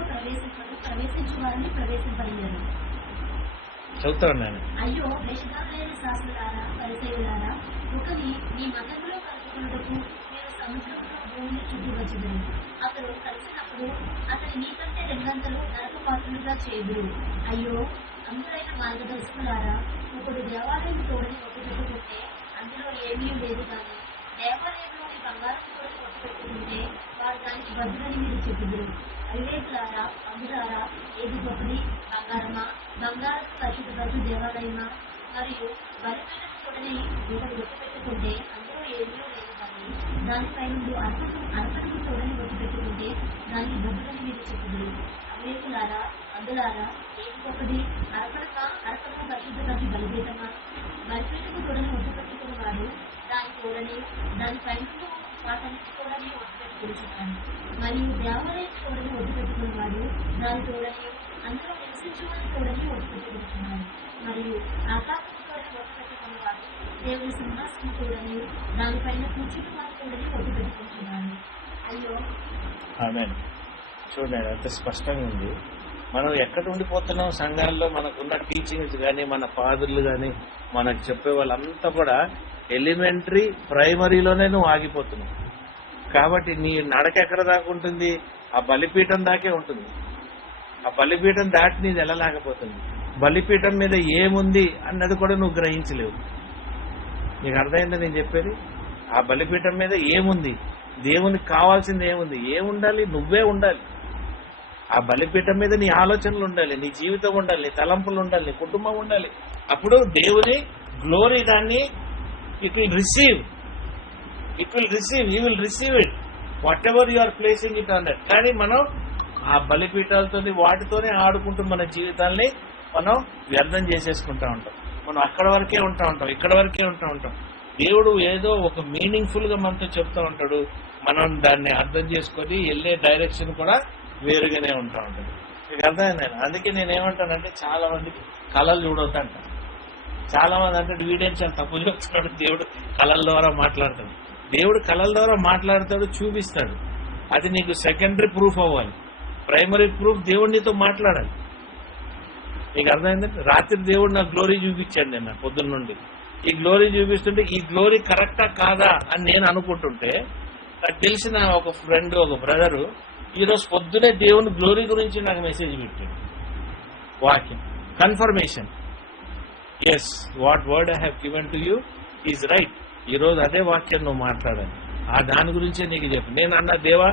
ప్రవేశించు వారిని ప్రవేశింపలేరు. చదువుతాను నేను. అయ్యో వేషధారులైన శాస్త్రులారా, పరిచయులారా, ఒకని మీ మతంలో కలుపుకున్నటకు మీరు సముద్రంలో భూమిని చుట్టువచ్చుదురు. అతడు కలిసినప్పుడు అతని మీకంటే 2 గంటలు నరక పాత్రులుగా చేయుదురు. అయ్యో అందరైన మార్గదర్శకులారా, ఒకడు దేవాలయం తోడని ఒప్పుపెట్టుకుంటే అందులో ఏమీ లేదు, కానీ దేవాలయంలోని బంగారం తోడని ఒప్పుపెట్టుకుంటే వారు దానికి బదులని మీరు చెప్పుదురు. అవివేకులారా, అందులారా, ఏది గొప్పది? బంగారమా? బంగారం పరిశుద్ధపరచు దేవాలయమా? మరియు బలిపీఠం చూడని ఒకటి గుర్తుపెట్టుకుంటే అందులో ఏమీ లేదు, కానీ దానిపై నుండి అర్పణకు చూడని గుర్తుపెట్టుకుంటే దానికి బొద్దులని మీరు చెప్పుదు. అవివేకులారా, అందులారా, ఏది గొప్పది? అర్పణ పరిశుద్ధపరచు బలిపీఠమా? బలిపీఠకు చూడని గుర్తుపెట్టుకుని వాడు దాని చూడని దానిపై నుండి వాటన్నిటి చూడని ఒట్టుపెట్టుకుంటున్నాను. మరియు దేవాలయం చూడని ఒట్టుపెట్టుకుని వాడు దాని చూడని అందులో నివసించుకుని చూడని ఒట్టుపెట్టుకుంటున్నాను. మరియు ఆకాశం చూడని ఒట్టుపెట్టుకుని వాడు దేవుని సింహాసనం చూడని దానిపైన కూర్చుని వాడు చూడని ఒట్టుపెట్టుకుంటున్నాను. అయ్యో, ఆమేన్. చూడండి అంత స్పష్టంగా ఉంది. మనం ఎక్కడ ఉండిపోతున్నాం? సంఘాల్లో మనకున్న టీచింగ్స్ కానీ, మన ఫాదర్లు కానీ, మనకు చెప్పే వాళ్ళంతా కూడా ఎలిమెంటరీ, ప్రైమరీలోనే నువ్వు ఆగిపోతున్నావు. కాబట్టి నీ నడక ఎక్కడ దాకా ఉంటుంది? ఆ బలిపీఠం దాకే ఉంటుంది. ఆ బలిపీఠం దాటి నీది వెళ్ళలేకపోతుంది. బలిపీఠం మీద ఏముంది అన్నది కూడా నువ్వు గ్రహించలేవు. నీకు అర్థమైందా నేను చెప్పేది? ఆ బలిపీఠం మీద ఏముంది, దేవునికి కావాల్సింది ఏముంది, ఏముండాలి? నువ్వే ఉండాలి. ఆ బలిపీఠం మీద నీ ఆలోచనలు ఉండాలి, నీ జీవితం ఉండాలి, నీ తలంపులు ఉండాలి, నీ కుటుంబం ఉండాలి. అప్పుడు దేవుని గ్లోరీ దాన్ని it will receive you will receive it whatever you are placing it on that. కానీ మనం ఆ బలిపీఠాలతో వాటితోనే ఆడుకుంటూ మన జీవితాల్ని మనం వ్యర్థం చేసేసుకుంటా ఉంటాం. మనం అక్కడ వరకే ఉంటా ఉంటాం, ఇక్కడ వరకే ఉంటాం. దేవుడు ఏదో ఒక మీనింగ్ఫుల్ గా మనతో చెప్తూ ఉంటాడు. మనం దాన్ని అర్థం చేసుకొని వెళ్ళే డైరెక్షన్ కూడా వేరుగానే ఉంటా ఉంటుంది. మీకు అర్థమైంది. అందుకే నేనేమంటానంటే చాలా మందికి కళలు చూడొద్దంట. చాలా మంది అంటే వీడేం చాలా తప్పు చెప్తున్నాడు, దేవుడు కళల ద్వారా మాట్లాడతాడు. దేవుడు కళల ద్వారా మాట్లాడతాడు, చూపిస్తాడు. అది నీకు సెకండరీ ప్రూఫ్ అవ్వాలి. ప్రైమరీ ప్రూఫ్ దేవుడు నీతో మాట్లాడాలి. మీకు అర్థమైందంటే రాత్రి దేవుడు నాకు గ్లోరీ చూపించాడు. నిన్న పొద్దున్న నుండి ఈ గ్లోరీ చూపిస్తుంటే ఈ గ్లోరీ కరెక్టా కాదా అని నేను అనుకుంటుంటే, నాకు తెలిసిన ఒక ఫ్రెండ్, ఒక బ్రదరు ఈరోజు పొద్దునే దేవుని గ్లోరీ గురించి నాకు మెసేజ్ పెట్టాడు. వాక్యం confirmation. Yes, what word I have given to you is right. ఈరోజు అదే వాక్యం నువ్వు మాట్లాడాలి. ఆ దాని గురించే నీకు చెప్పు. నేను అన్న, దేవా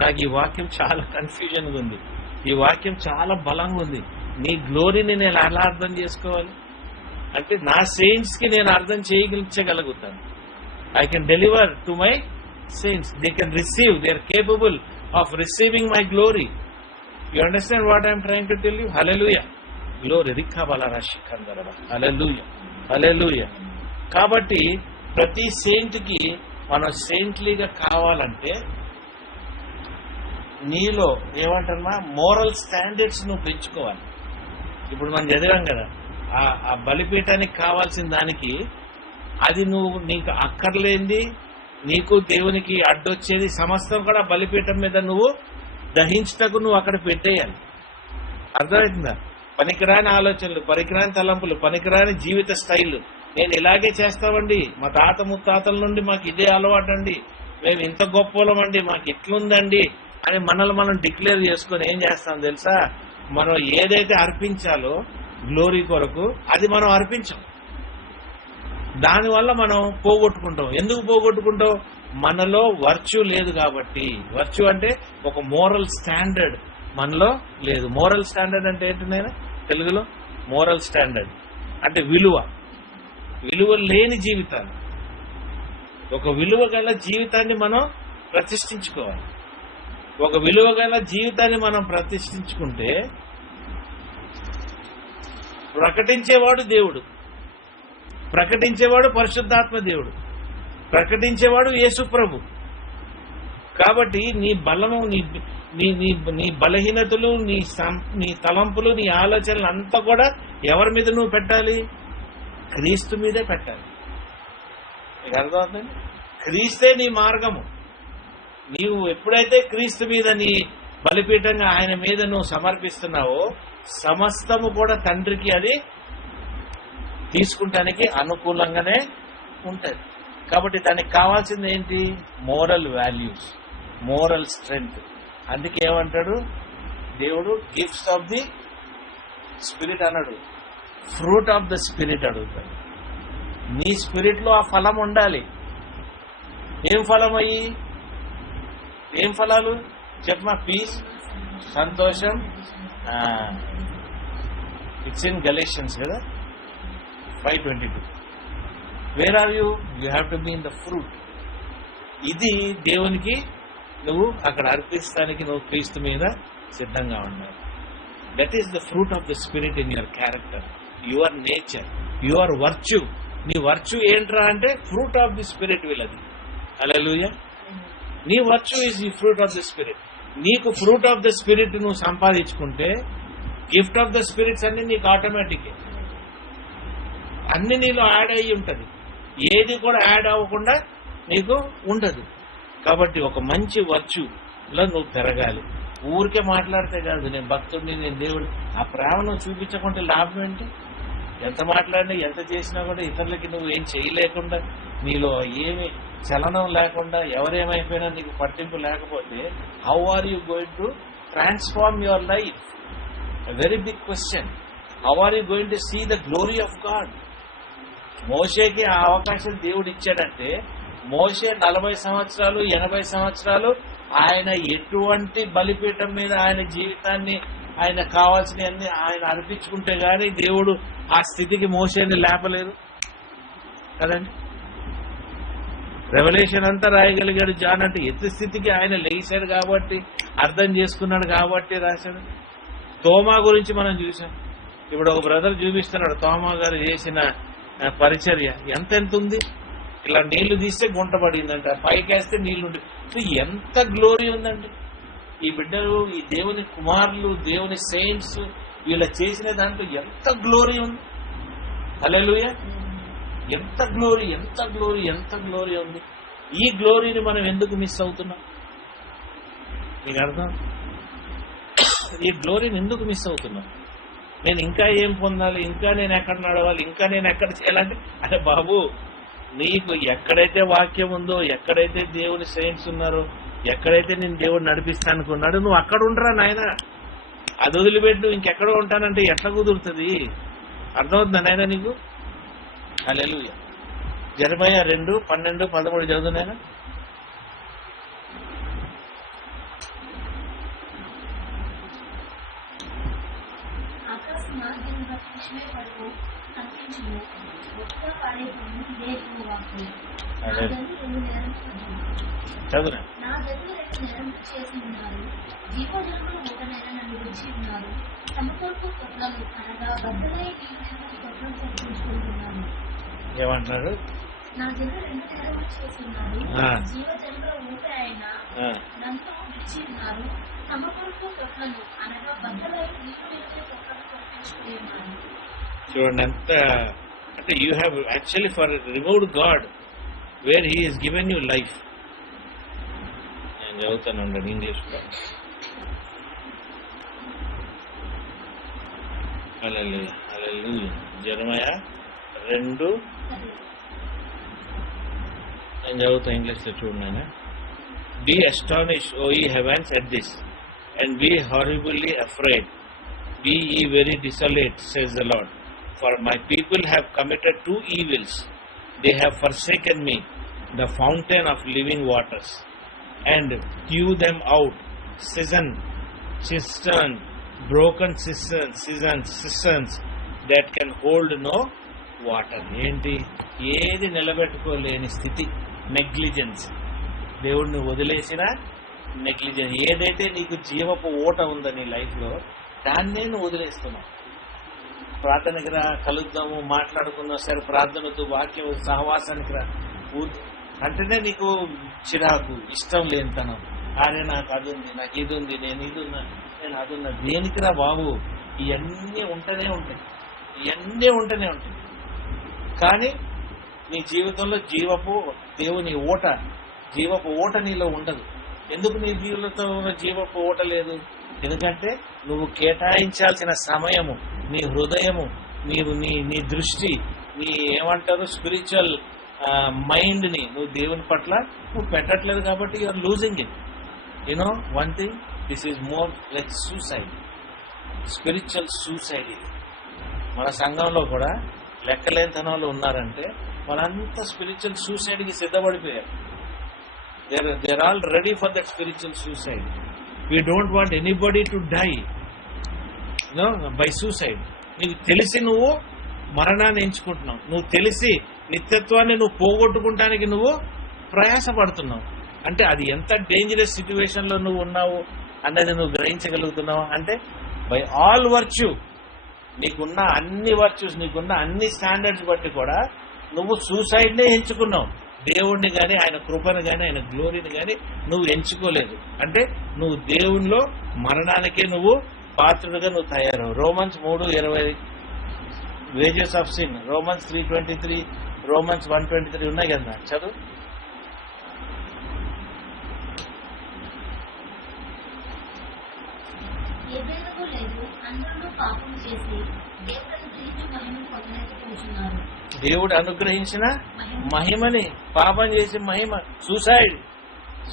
నాకు ఈ వాక్యం చాలా కన్ఫ్యూజన్గా ఉంది, ఈ వాక్యం చాలా బలంగా ఉంది. నీ గ్లోరీని నేను ఎలా అర్థం చేసుకోవాలి అంటే నా సెయింట్స్ కి నేను అర్థం చేయగలుగుతాను. I can deliver to my saints. They can receive, they are capable of receiving my glory. You understand what I'm trying to tell you? Hallelujah. Glory రిఖాబలారా శిఖందరబా. Hallelujah, hallelujah. కాబట్టి ప్రతి సెయింట్ కి మనం సెయింట్లీగా కావాలంటే నీలో ఏమంటారమ్మా, మోరల్ స్టాండర్డ్స్ నువ్వు పెంచుకోవాలి. ఇప్పుడు మనం చదివాం కదా, ఆ బలిపీఠానికి కావాల్సిన దానికి అది నీకు అక్కర్లేంది, నీకు దేవునికి అడ్డొచ్చేది సమస్తం కూడా బలిపీఠం మీద నువ్వు దహించటకు నువ్వు అక్కడ పెట్టేయాలి. అర్థమవుతుందా? పనికిరాని ఆలోచనలు, పనికిరాని తలంపులు, పనికిరాని జీవిత స్టైల్. నేను ఇలాగే చేస్తామండి, మా తాత ముత్తాతల నుండి మాకు ఇదే అలవాటు అండి, మేము ఇంత గొప్పలమండి, మాకు ఇట్లుందండి అని మనల్ని మనం డిక్లేర్ చేసుకొని ఏం చేస్తాం తెలుసా? మనం ఏదైతే అర్పించాలో గ్లోరీ కొరకు అది మనం అర్పించాం. దానివల్ల మనం పోగొట్టుకుంటాం. ఎందుకు పోగొట్టుకుంటాం? మనలో వర్చ్యూ లేదు కాబట్టి. వర్చ్యూ అంటే ఒక మోరల్ స్టాండర్డ్ మనలో లేదు. మోరల్ స్టాండర్డ్ అంటే ఏంటి నేను తెలుగులో? మోరల్ స్టాండర్డ్ అంటే విలువ లేని జీవితాన్ని, ఒక విలువ గల జీవితాన్ని మనం ప్రతిష్ఠించుకోవాలి. ఒక విలువ గల జీవితాన్ని మనం ప్రతిష్ఠించుకుంటే ప్రకటించేవాడు దేవుడు, ప్రకటించేవాడు పరిశుద్ధాత్మ దేవుడు, ప్రకటించేవాడు యేసు ప్రభు. కాబట్టి నీ బలము, నీ బలహీనతలు, నీ తలంపులు, నీ ఆలోచనలు అంతా కూడా ఎవరి మీద నువ్వు పెట్టాలి? క్రీస్తు మీదే పెట్టాలి. నీకు అర్థమవుతుంది? క్రీస్తే నీ మార్గము. నీవు ఎప్పుడైతే క్రీస్తు మీద నీ బలిపీఠంగా ఆయన మీద నువ్వు సమర్పిస్తున్నావో సమస్తము కూడా తండ్రికి అది తీసుకుంటానికి అనుకూలంగానే ఉంటుంది. కాబట్టి దానికి కావాల్సింది ఏంటి? Moral values, moral strength. అందుకే ఏమంటాడు దేవుడు? గిఫ్ట్స్ ఆఫ్ ది స్పిరిట్ అన్నాడు, ఫ్రూట్ ఆఫ్ ద స్పిరిట్ అడుగుతాడు. నీ స్పిరిట్ లో ఆ ఫలం ఉండాలి. ఏం ఫలం అయ్యి? ఏం ఫలాలు చెప్పమా? పీస్, సంతోషం. ఇట్స్ ఇన్ గలేషియన్స్ కదా 5:22. Where are you have to be in the fruit. ఇది దేవునికి నువ్వు అక్కడ అర్పిస్తానికి నువ్వు క్రీస్తు మీద సిద్ధంగా ఉండాలి. That is the fruit of the spirit in your character, your nature, your virtue. నీ వర్చ్యూ ఏంట్రా అంటే ఫ్రూట్ ఆఫ్ ది స్పిరిట్ వీళ్ళది. హల్లెలూయా. నీ virtue is the fruit of the spirit. నీకు ఫ్రూట్ ఆఫ్ ద స్పిరిట్ నువ్వు సంపాదించుకుంటే గిఫ్ట్ ఆఫ్ ద స్పిరిట్స్ అన్ని నీకు ఆటోమేటిక్, అన్ని నీలో యాడ్ అయ్యి ఉంటుంది. ఏది కూడా యాడ్ అవ్వకుండా నీకు ఉండదు. కాబట్టి ఒక మంచి వర్చ్యూలో నువ్వు పెరగాలి. ఊరికే మాట్లాడితే కాదు, నేను భక్తుడిని, నేను దేవుడు, ఆ ప్రేమను చూపించకుంటే లాభం ఏంటి? ఎంత మాట్లాడినా ఎంత చేసినా కూడా ఇతరులకి నువ్వు ఏం చేయలేకుండా, నీలో ఏమి చలనం లేకుండా, ఎవరేమైపోయినా నీకు పట్టింపు లేకపోతే how are you going to transform your life? A very big question. How are you going to see the glory of God? మోషేకి ఆ అవకాశం దేవుడు ఇచ్చాడంటే, మోషే 40 సంవత్సరాలు 80 సంవత్సరాలు ఆయన ఎటువంటి బలిపీఠం మీద ఆయన జీవితాన్ని, ఆయన కావాల్సినవన్నీ ఆయన అర్పించుకుంటే గానీ దేవుడు ఆ స్థితికి మోషేని లేపలేదు కదండి. రెవల్యూషన్ అంతా రాయగలిగాడు జాన్ అంటే ఎత్తు స్థితికి ఆయన లేచాడు కాబట్టి, అర్థం చేసుకున్నాడు కాబట్టి రాశాడు. తోమా గురించి మనం చూసాం. ఇప్పుడు ఒక బ్రదర్ చూపిస్తున్నాడు తోమా గారు చేసిన పరిచర్య ఎంత ఉంది. ఇలా నీళ్లు తీస్తే గుంట పడిందంట, పైకేస్తే నీళ్లుండి, ఎంత గ్లోరీ ఉందండి. ఈ బిడ్డలు, ఈ దేవుని కుమారులు, దేవుని సెయింట్స్ వీళ్ళ చేసిన దాంట్లో ఎంత గ్లోరీ ఉంది. హల్లెలూయా. ఎంత గ్లోరీ, ఎంత గ్లోరీ, ఎంత గ్లోరీ ఉంది. ఈ గ్లోరీని మనం ఎందుకు మిస్ అవుతున్నాం? మీకు అర్థం? ఈ గ్లోరీని ఎందుకు మిస్ అవుతున్నాం? నేను ఇంకా ఏం పొందాలి, ఇంకా నేను ఎక్కడ నడవాలి, ఇంకా నేను ఎక్కడ చేయాలంటే, అరే బాబు, నీకు ఎక్కడైతే వాక్యం ఉందో, ఎక్కడైతే దేవుని సైన్స్ ఉన్నారో, ఎక్కడైతే నేను దేవుడు నడిపిస్తానుకున్నాడు, నువ్వు అక్కడ ఉండరా నాయన. అది వదిలిపెట్టు ఇంకెక్కడ ఉంటానంటే ఎట్లా కుదురుతుంది? అర్థమవుతుందా నాయన నీకు? హల్లెలూయా. జెరమయా 2:12-13 చదువు నాయన. చదువునా. ఏమంటున్నాడు? చూడండి ఎంత అంటే, you have actually for removed God where he is given you life. నేను చదువుతానండి ఇంగ్లీష్లో. హల్లెలూయా, హల్లెలూయా. జెరమయా 2 నేను చదువుతా ఇంగ్లీష్లో చూడండి. Be astonished, O ye heavens, at this, and be horribly afraid. Be ye very desolate, says the Lord. For my people have committed 2 evils. They have forsaken me, the fountain of living waters, and threw them out, cistern, broken cisterns that can hold no water. ఏంటి? ఏది నిలబెట్టుకోలేని స్థితి, negligence. దేవుడిని వదిలేసిన negligence. ఏదైతే నీకు జీవపు ఓట ఉందో నీ లైఫ్లో, దాన్నే నువ్వు వదిలేస్తున్నావు. ప్రార్థనకి రా, కలుద్దాము, మాట్లాడుకుందాం, సరే ప్రార్థనతో వాక్యం సహవాసానికి రా అంటేనే నీకు చిరాకు, ఇష్టం లేనితనం. అరే నాకు అది ఉంది, నాకు ఇది ఉంది, నేను ఇది ఉన్నా, నేను అది ఉన్నా. దేనికి రా బాబు? ఇవన్నీ ఉంటూనే ఉంటాయి, ఇవన్నీ ఉంటూనే ఉంటాయి. కానీ నీ జీవితంలో దేవుని ఓట, జీవపు ఓట నీలో ఉండదు. ఎందుకు నీ జీవితంలో జీవపు ఓట లేదు? ఎందుకంటే నువ్వు కేటాయించాల్సిన సమయము, నీ హృదయము, నీ దృష్టి, నీ ఏమంటారు స్పిరిచువల్ మైండ్ని నువ్వు దేవుని పట్ల నువ్వు పెట్టట్లేదు. కాబట్టి you are losing it. You know one thing, this is more like suicide, spiritual suicide. ఇది మన సంఘంలో కూడా లెక్కలేనితనాలు ఉన్నారంటే వాళ్ళంతా స్పిరిచువల్ సూసైడ్కి సిద్ధపడిపోయారు. They're all ready for that spiritual suicide. We don't want anybody to die by suicide. నీకు తెలిసి నువ్వు మరణాన్ని ఎంచుకుంటున్నావు, నువ్వు తెలిసి నిత్యత్వాన్ని నువ్వు పోగొట్టుకుంటానికి నువ్వు ప్రయాసపడుతున్నావు. అంటే అది ఎంత డేంజరస్ సిచ్యువేషన్లో నువ్వు ఉన్నావు అన్నది నువ్వు గ్రహించగలుగుతున్నావు. అంటే బై ఆల్ వర్చ్యూ, నీకున్న అన్ని వర్చ్యూస్, నీకున్న అన్ని స్టాండర్డ్స్ బట్టి కూడా నువ్వు సూసైడ్నే ఎంచుకున్నావు. దేవుణ్ణి కానీ, ఆయన కృపను కానీ, ఆయన గ్లోరీని కానీ నువ్వు ఎంచుకోలేదు. అంటే నువ్వు దేవునిలో మరణానికే నువ్వు పాత్రుడుగా నువ్వు తయారవు. Romans 3:20 wages of sin, Romans 3:23, Romans 1:23 ఉన్నాయి కదా, చదువు. ఏదేనూ లేదు, అందరూ పాపం చేసి దేవుడు అనుగ్రహించిన మహిమని పాపం చేసి మహిమ, సూసైడ్,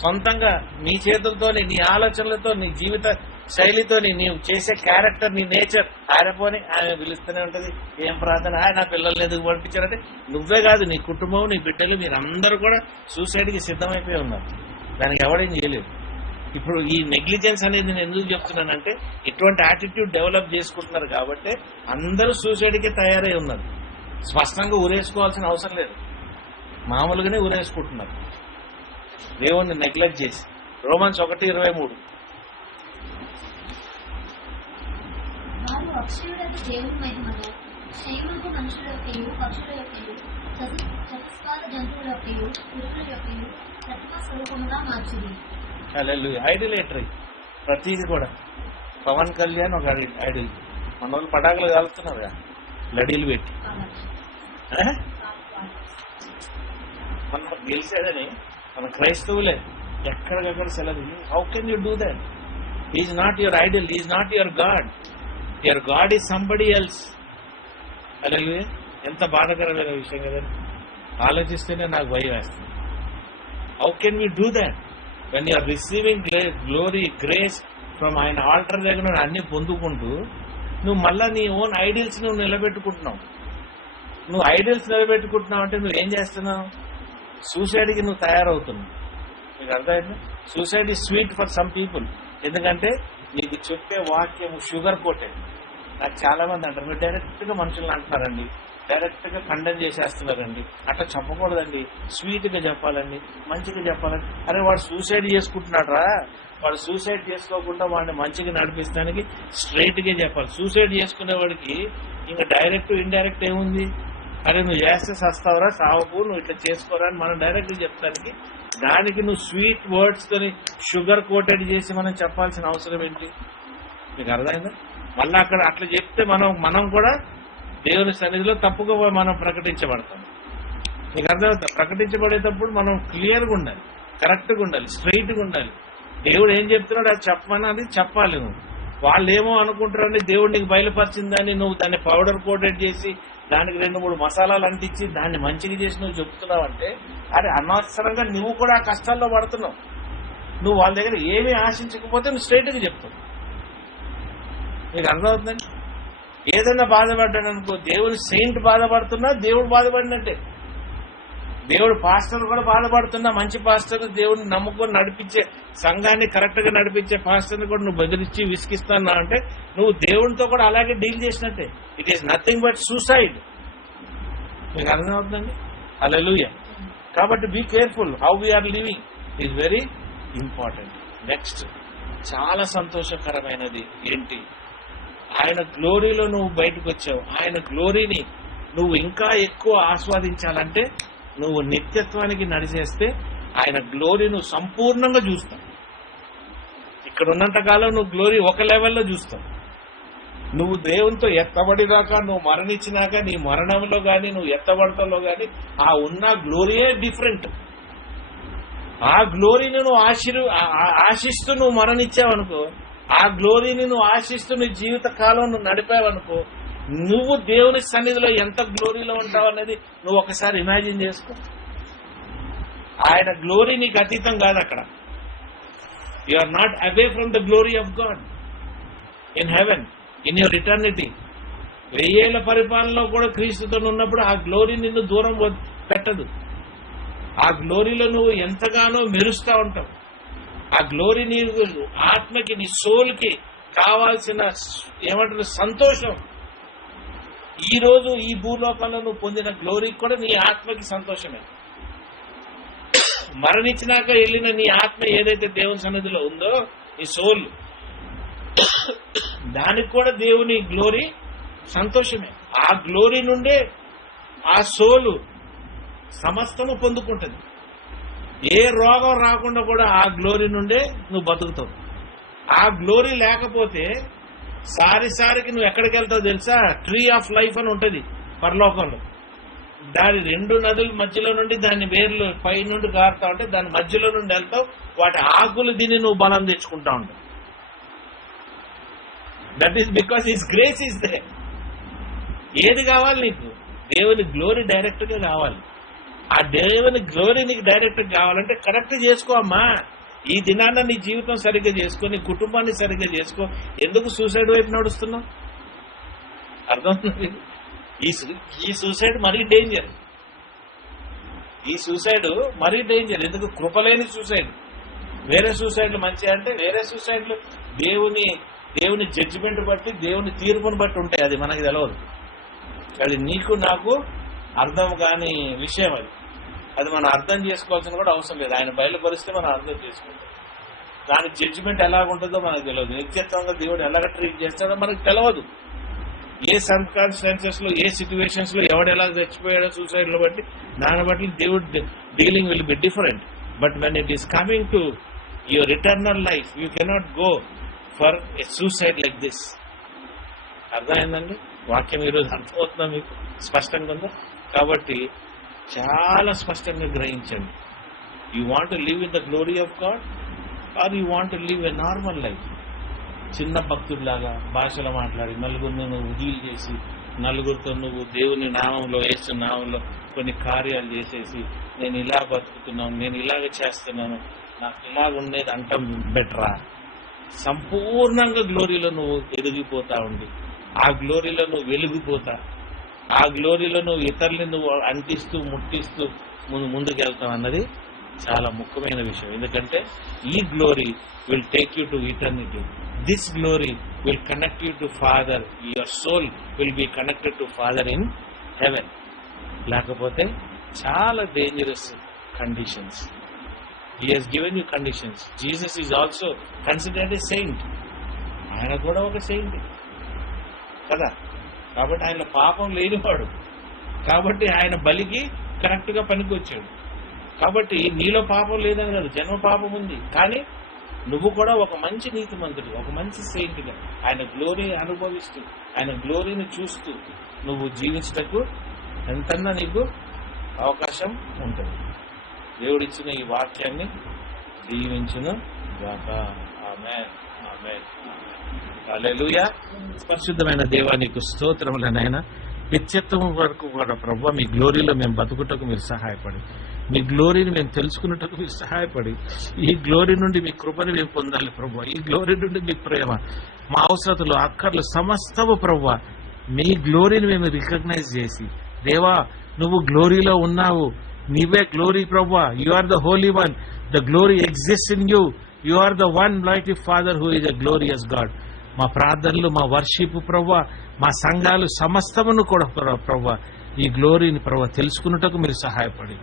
సొంతంగా నీ చేతులతోని, నీ ఆలోచనలతో, నీ జీవిత శైలితోని, నీవు చేసే క్యారెక్టర్, నీ నేచర్ ఆరిపోని ఆమె పిలుస్తూనే ఉంటది. ఏం ప్రార్థన, నా పిల్లల్ని ఎందుకు పంపించారంటే నువ్వే కాదు, నీ కుటుంబం, నీ బిడ్డలు, మీరందరూ కూడా సూసైడ్కి సిద్ధమైపోయి ఉన్నారు. దానికి ఎవడేం చేయలేదు. ఇప్పుడు ఈ నెగ్లిజెన్స్ అనేది నేను ఎందుకు చెప్తున్నానంటే ఇటువంటి యాటిట్యూడ్ డెవలప్ చేసుకుంటున్నారు కాబట్టి అందరూ సూసైడ్కి తయారై ఉన్నారు. స్పష్టంగా ఊరేసుకోవాల్సిన అవసరం లేదు, మామూలుగానే ఊరేసుకుంటున్నారు దేవుణ్ణి నెగ్లెక్ట్ చేసి. రోమన్స్ 1:23 వారు అక్షయుడైన దేవుని మహిమను క్షేమకు మనుషుల యొక్కయు, పక్షుల యొక్కయు, చతుస్కార జంతువుల యొక్కయు, పురుగుల యొక్కయు ప్రతిమ స్వరూపముగా మార్చిరి. ఐడిలేటరీ ప్రతిది కూడా. పవన్ కళ్యాణ్ ఒక ఐడిల్. మన వాళ్ళు పటాకులు కాలుతున్నారు కదా లడీలు పెట్టి, మన గెలిచాడని మన క్రైస్తవులే ఎక్కడికక్కడ సెలవు. How can you do that? Is not your idol, is not your God, your God is somebody else. అలాగే ఎంత బాధాకరమైన విషయం కదండి, ఆలోచిస్తేనే నాకు భయం వేస్తుంది. How can we do that when you are receiving glory, grace from ఆయన ఆల్టర్ దగ్గర అన్ని పొందుకుంటూ నువ్వు మళ్ళా నీ ఓన్ ఐడియల్స్ నువ్వు నిలబెట్టుకుంటున్నావు. నువ్వు ఐడియల్స్ నిలబెట్టుకుంటున్నావు అంటే నువ్వు ఏం చేస్తున్నావు? సూసైడ్కి నువ్వు తయారవుతున్నావు. మీకు అర్థమైంది? Suicide is sweet for some people. ఎందుకంటే నీకు చెప్పే వాక్యం షుగర్ కోటెడ్. నాకు చాలా మంది అంటారు, మీరు డైరెక్ట్గా మనుషులను అంటున్నారండి, డైరెక్ట్గా కండెమ్ చేసేస్తున్నారండి. అట్లా చెప్పకూడదండి, స్వీట్గా చెప్పాలండి, మంచిగా చెప్పాలండి. అరే వాడు సూసైడ్ చేసుకుంటున్నాడు రా, వాడు సూసైడ్ చేసుకోకుండా వాడిని మంచిగా నడిపిస్తానికి స్ట్రైట్గా చెప్పాలి. సూసైడ్ చేసుకునేవాడికి ఇంకా డైరెక్ట్ ఇండైరెక్ట్ ఏముంది? అరే నువ్వు చేస్తే సస్తావురా, సావుకు, నువ్వు ఇట్లా చేసుకోరా అని మనం డైరెక్ట్గా చెప్తానికి, దానికి నువ్వు స్వీట్ వర్డ్స్తోని షుగర్ కోటెడ్ చేసి మనం చెప్పాల్సిన అవసరం ఏంటి? మీకు అర్థమైందా? మళ్ళీ అక్కడ అట్లా చెప్తే మనం కూడా దేవుని సన్నిధిలో తప్పుగా మనం ప్రకటించబడతాం. మీకు అర్థమవుతా? ప్రకటించబడేటప్పుడు మనం క్లియర్గా ఉండాలి, కరెక్ట్గా ఉండాలి, స్ట్రైట్గా ఉండాలి. దేవుడు ఏం చెప్తున్నాడు అది చెప్పమని చెప్పాలి. నువ్వు వాళ్ళు ఏమో అనుకుంటారని దేవుడు నీకు బయలుపరిచిందని నువ్వు దాన్ని పౌడర్ కోటెడ్ చేసి దానికి 2-3 మసాలాలు అంటించి దాన్ని మంచిగా చేసి నువ్వు చెప్తున్నావు అంటే అది అనవసరంగా నువ్వు కూడా ఆ కష్టాల్లో పడుతున్నావు. నువ్వు వాళ్ళ దగ్గర ఏమీ ఆశించకపోతే నువ్వు స్ట్రైట్గా చెప్తావు. మీకు అర్థమవుతుందండి? ఏదైనా బాధపడ్డాడు అనుకో, దేవుడు సెయింట్ బాధపడుతున్నా దేవుడు బాధపడినట్టే. దేవుడు పాస్టర్ కూడా బాధపడుతున్నా, మంచి పాస్టర్, దేవుడిని నమ్ముకొని నడిపించే సంఘాన్ని కరెక్ట్గా నడిపించే పాస్టర్ని కూడా నువ్వు బెదిరించి విసిగిస్తున్నా అంటే నువ్వు దేవుడితో కూడా అలాగే డీల్ చేసినట్టే. It is nothing but suicide. మీకు అర్థమవుతుందండి? హల్లెలూయా. కాబట్టి be careful how we are living is very important. Next చాలా సంతోషకరమైనది ఏంటి? ఆయన గ్లోరీలో నువ్వు బయటకు వచ్చావు. ఆయన గ్లోరీని నువ్వు ఇంకా ఎక్కువ ఆస్వాదించాలంటే నువ్వు నిత్యత్వానికి నడిచేస్తే ఆయన గ్లోరీ నువ్వు సంపూర్ణంగా చూస్తావు. ఇక్కడ ఉన్నంతకాలం నువ్వు గ్లోరీ ఒక లెవెల్లో చూస్తావు. నువ్వు దేవునితో ఎత్తబడినాక, నువ్వు మరణించినాక, నీ మరణంలో కానీ నువ్వు ఎత్తబడటంలో కానీ ఆ ఉన్న గ్లోరీయే డిఫరెంట్. ఆ గ్లోరీని నువ్వు ఆశిస్తూ నువ్వు మరణించావనుకో, ఆ గ్లోరీని నువ్వు ఆశిస్తూ నీ జీవిత కాలం నువ్వు నడిపావనుకో, నువ్వు దేవుని సన్నిధిలో ఎంత గ్లోరీలో ఉంటావు అనేది నువ్వు ఒకసారి ఇమాజిన్ చేసుకో. ఆయన గ్లోరీ నీకు అతీతం కాదు. అక్కడ you are not away from the glory of God in heaven, in your eternity. 1000 ఏళ్ల పరిపాలనలో కూడా క్రీస్తుతో ఉన్నప్పుడు ఆ గ్లోరీ నిన్ను దూరం పెట్టదు. ఆ గ్లోరీలో నువ్వు ఎంతగానో మెరుస్తూ ఉంటావు. ఆ గ్లోరీ నీ ఆత్మకి, నీ సోల్కి కావాల్సిన ఏమంటారు సంతోషం. ఈ రోజు ఈ భూలోకంలో నువ్వు పొందిన గ్లోరీకి కూడా నీ ఆత్మకి సంతోషమే. మరణించినాక వెళ్ళిన నీ ఆత్మ ఏదైతే దేవుని సన్నిధిలో ఉందో, నీ సోల్, దానికి కూడా దేవుని గ్లోరీ సంతోషమే. ఆ గ్లోరీ నుండే ఆ సోలు సమస్తము పొందుకుంటుంది. ఏ రోగం రాకుండా కూడా ఆ గ్లోరీ నుండే నువ్వు బతుకుతావు. ఆ గ్లోరీ లేకపోతే సారికి నువ్వు ఎక్కడికి వెళ్తావు తెలుసా? ట్రీ ఆఫ్ లైఫ్ అని ఉంటుంది పరలోకంలో. దాని 2 నదుల మధ్యలో నుండి దాని వేర్లు పై నుండి గారుతా ఉంటే దాని మధ్యలో నుండి వెళ్తావు. వాటి ఆకులు తిని నువ్వు బలం తెచ్చుకుంటా ఉంటావు. That is because his grace is they. ఏది కావాలి నీకు? దేవుని గ్లోరీ డైరెక్ట్ గా కావాలి. ఆ దేవుని గ్లోరీ నీకు డైరెక్ట్ కావాలంటే కరెక్ట్ చేసుకో అమ్మా. ఈ దినాన్న నీ జీవితం సరిగ్గా చేసుకో, నీ కుటుంబాన్ని సరిగ్గా చేసుకో. ఎందుకు సూసైడ్ వైపు నడుస్తున్నావు? అర్థమవుతుంది? ఈ సూసైడ్ మరీ డేంజర్. ఈ సూసైడ్ మరీ డేంజర్. ఎందుకు? కృపలేని సూసైడ్. వేరే సూసైడ్లు మంచి అంటే వేరే సూసైడ్లు దేవుని జడ్జిమెంట్ బట్టి, దేవుని తీర్పును బట్టి ఉంటాయి. అది మనకి తెలియదు. అది నీకు నాకు అర్థం కాని విషయం. అది మనం అర్థం చేసుకోవాల్సిన కూడా అవసరం లేదు. ఆయన బయలుపరిస్తే మనం అర్థం చేసుకుంటాం. దాని జడ్జిమెంట్ ఎలాగుంటుందో మనకు తెలియదు. నిత్యత్వంగా దేవుడు ఎలాగ ట్రీట్ చేస్తాడో మనకు తెలియదు. ఏ సర్కమ్స్టాన్సెస్ లో, ఏ సిచ్యువేషన్స్ లో ఎవడు ఎలా చచ్చిపోయాడో సూసైడ్ లో బట్టి, దాన్ని బట్టి దేవుడు dealing will be different. But when it is coming to your eternal life, you cannot go for a suicide like this. అర్థమైందండి? వాక్యం ఈరోజు అర్థమవుతుందా మీకు? స్పష్టంగా ఉందా? కాబట్టి చాలా స్పష్టంగా గ్రహించండి. You want to live in the glory of God or you want to live a normal life? చిన్న భక్తుడిలాగా భాషలో మాట్లాడి, నలుగురిని నువ్వు హీల్ చేసి, నలుగురితో నువ్వు దేవుని నామంలో, యేసు నామంలో కొన్ని కార్యాలు చేసేసి, నేను ఇలా బతుకుతున్నాను, నేను ఇలాగ చేస్తున్నాను, నాకు ఇలాగ ఉండేది అంటాం బెటరా? సంపూర్ణంగా గ్లోరీలో నువ్వు ఎదిగిపోతా ఉండి, ఆ గ్లోరీలో నువ్వు వెలిగిపోతా, ఆ గ్లోరీలో నువ్వు ఇతరుల్ని నువ్వు అంటిస్తూ ముట్టిస్తూ ముందుకెళ్తావు అన్నది చాలా ముఖ్యమైన విషయం. ఎందుకంటే ఈ glory will take you to eternity. This glory will connect you to father. Your soul will be connected to father in heaven. లేకపోతే చాలా dangerous conditions. He has given you conditions. Jesus is also considered a saint. ఆయన కూడా ఒక Saint కదా. కాబట్టి ఆయన పాపం లేనివాడు. కాబట్టి ఆయన బలికి కరెక్ట్ గా పనికి వచ్చాడు. కాబట్టి నీలో పాపం లేదని కాదు, జన్మ పాపం ఉంది. కానీ నువ్వు కూడా ఒక మంచి నీతిమంతుడు, ఒక మంచి సెయింట్గా ఆయన గ్లోరీ అనుభవిస్తూ, ఆయన గ్లోరీని చూస్తూ నువ్వు జీవించటకు ఎంతన్నా నీకు అవకాశం ఉంటుంది. దేవుడిచ్చిన ఈ వాక్యాన్ని దీవించును గాక. ఆమేన్, ఆమేన్, హల్లెలూయా. పరిశుద్ధమైన దేవా, నీకు స్తోత్రములనైనా. నిత్యత్వం వరకు కూడా ప్రభువా, మీ గ్లోరీలో మేము బతుకుటకు మీరు సహాయపడి, మీ గ్లోరీని మేము తెలుసుకున్నట్టుకు మీరు సహాయపడి, ఈ గ్లోరీ నుండి మీ కృపని మేము పొందాలి ప్రభువా. ఈ గ్లోరీ నుండి మీ ప్రేమ, మా అవసరతలు, అక్కర్లు సమస్తము ప్రభువా, మీ గ్లోరీని మేము రికగ్నైజ్ చేసి, దేవా నువ్వు గ్లోరీలో ఉన్నావు, నీవే గ్లోరీ ప్రభువా. You are the holy one. The glory exist in you. You are the one mighty Father who is a glorious God. మా ప్రార్థనలు, మా వర్షిప్ ప్రభువా, మా సంఘాలు సమస్తమును కూడా ప్రభువా, ఈ గ్లోరీని ప్రభువా తెలుసుకున్నట్టుకు మీరు సహాయపడి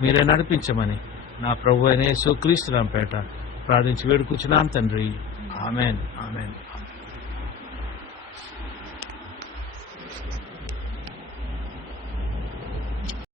మీరే నడిపించమని నా ప్రభు అయిన యేసు క్రీస్తు నామమున ప్రార్థించి వేడుకుంటున్నాం తండ్రి. ఆమేన్, ఆమేన్.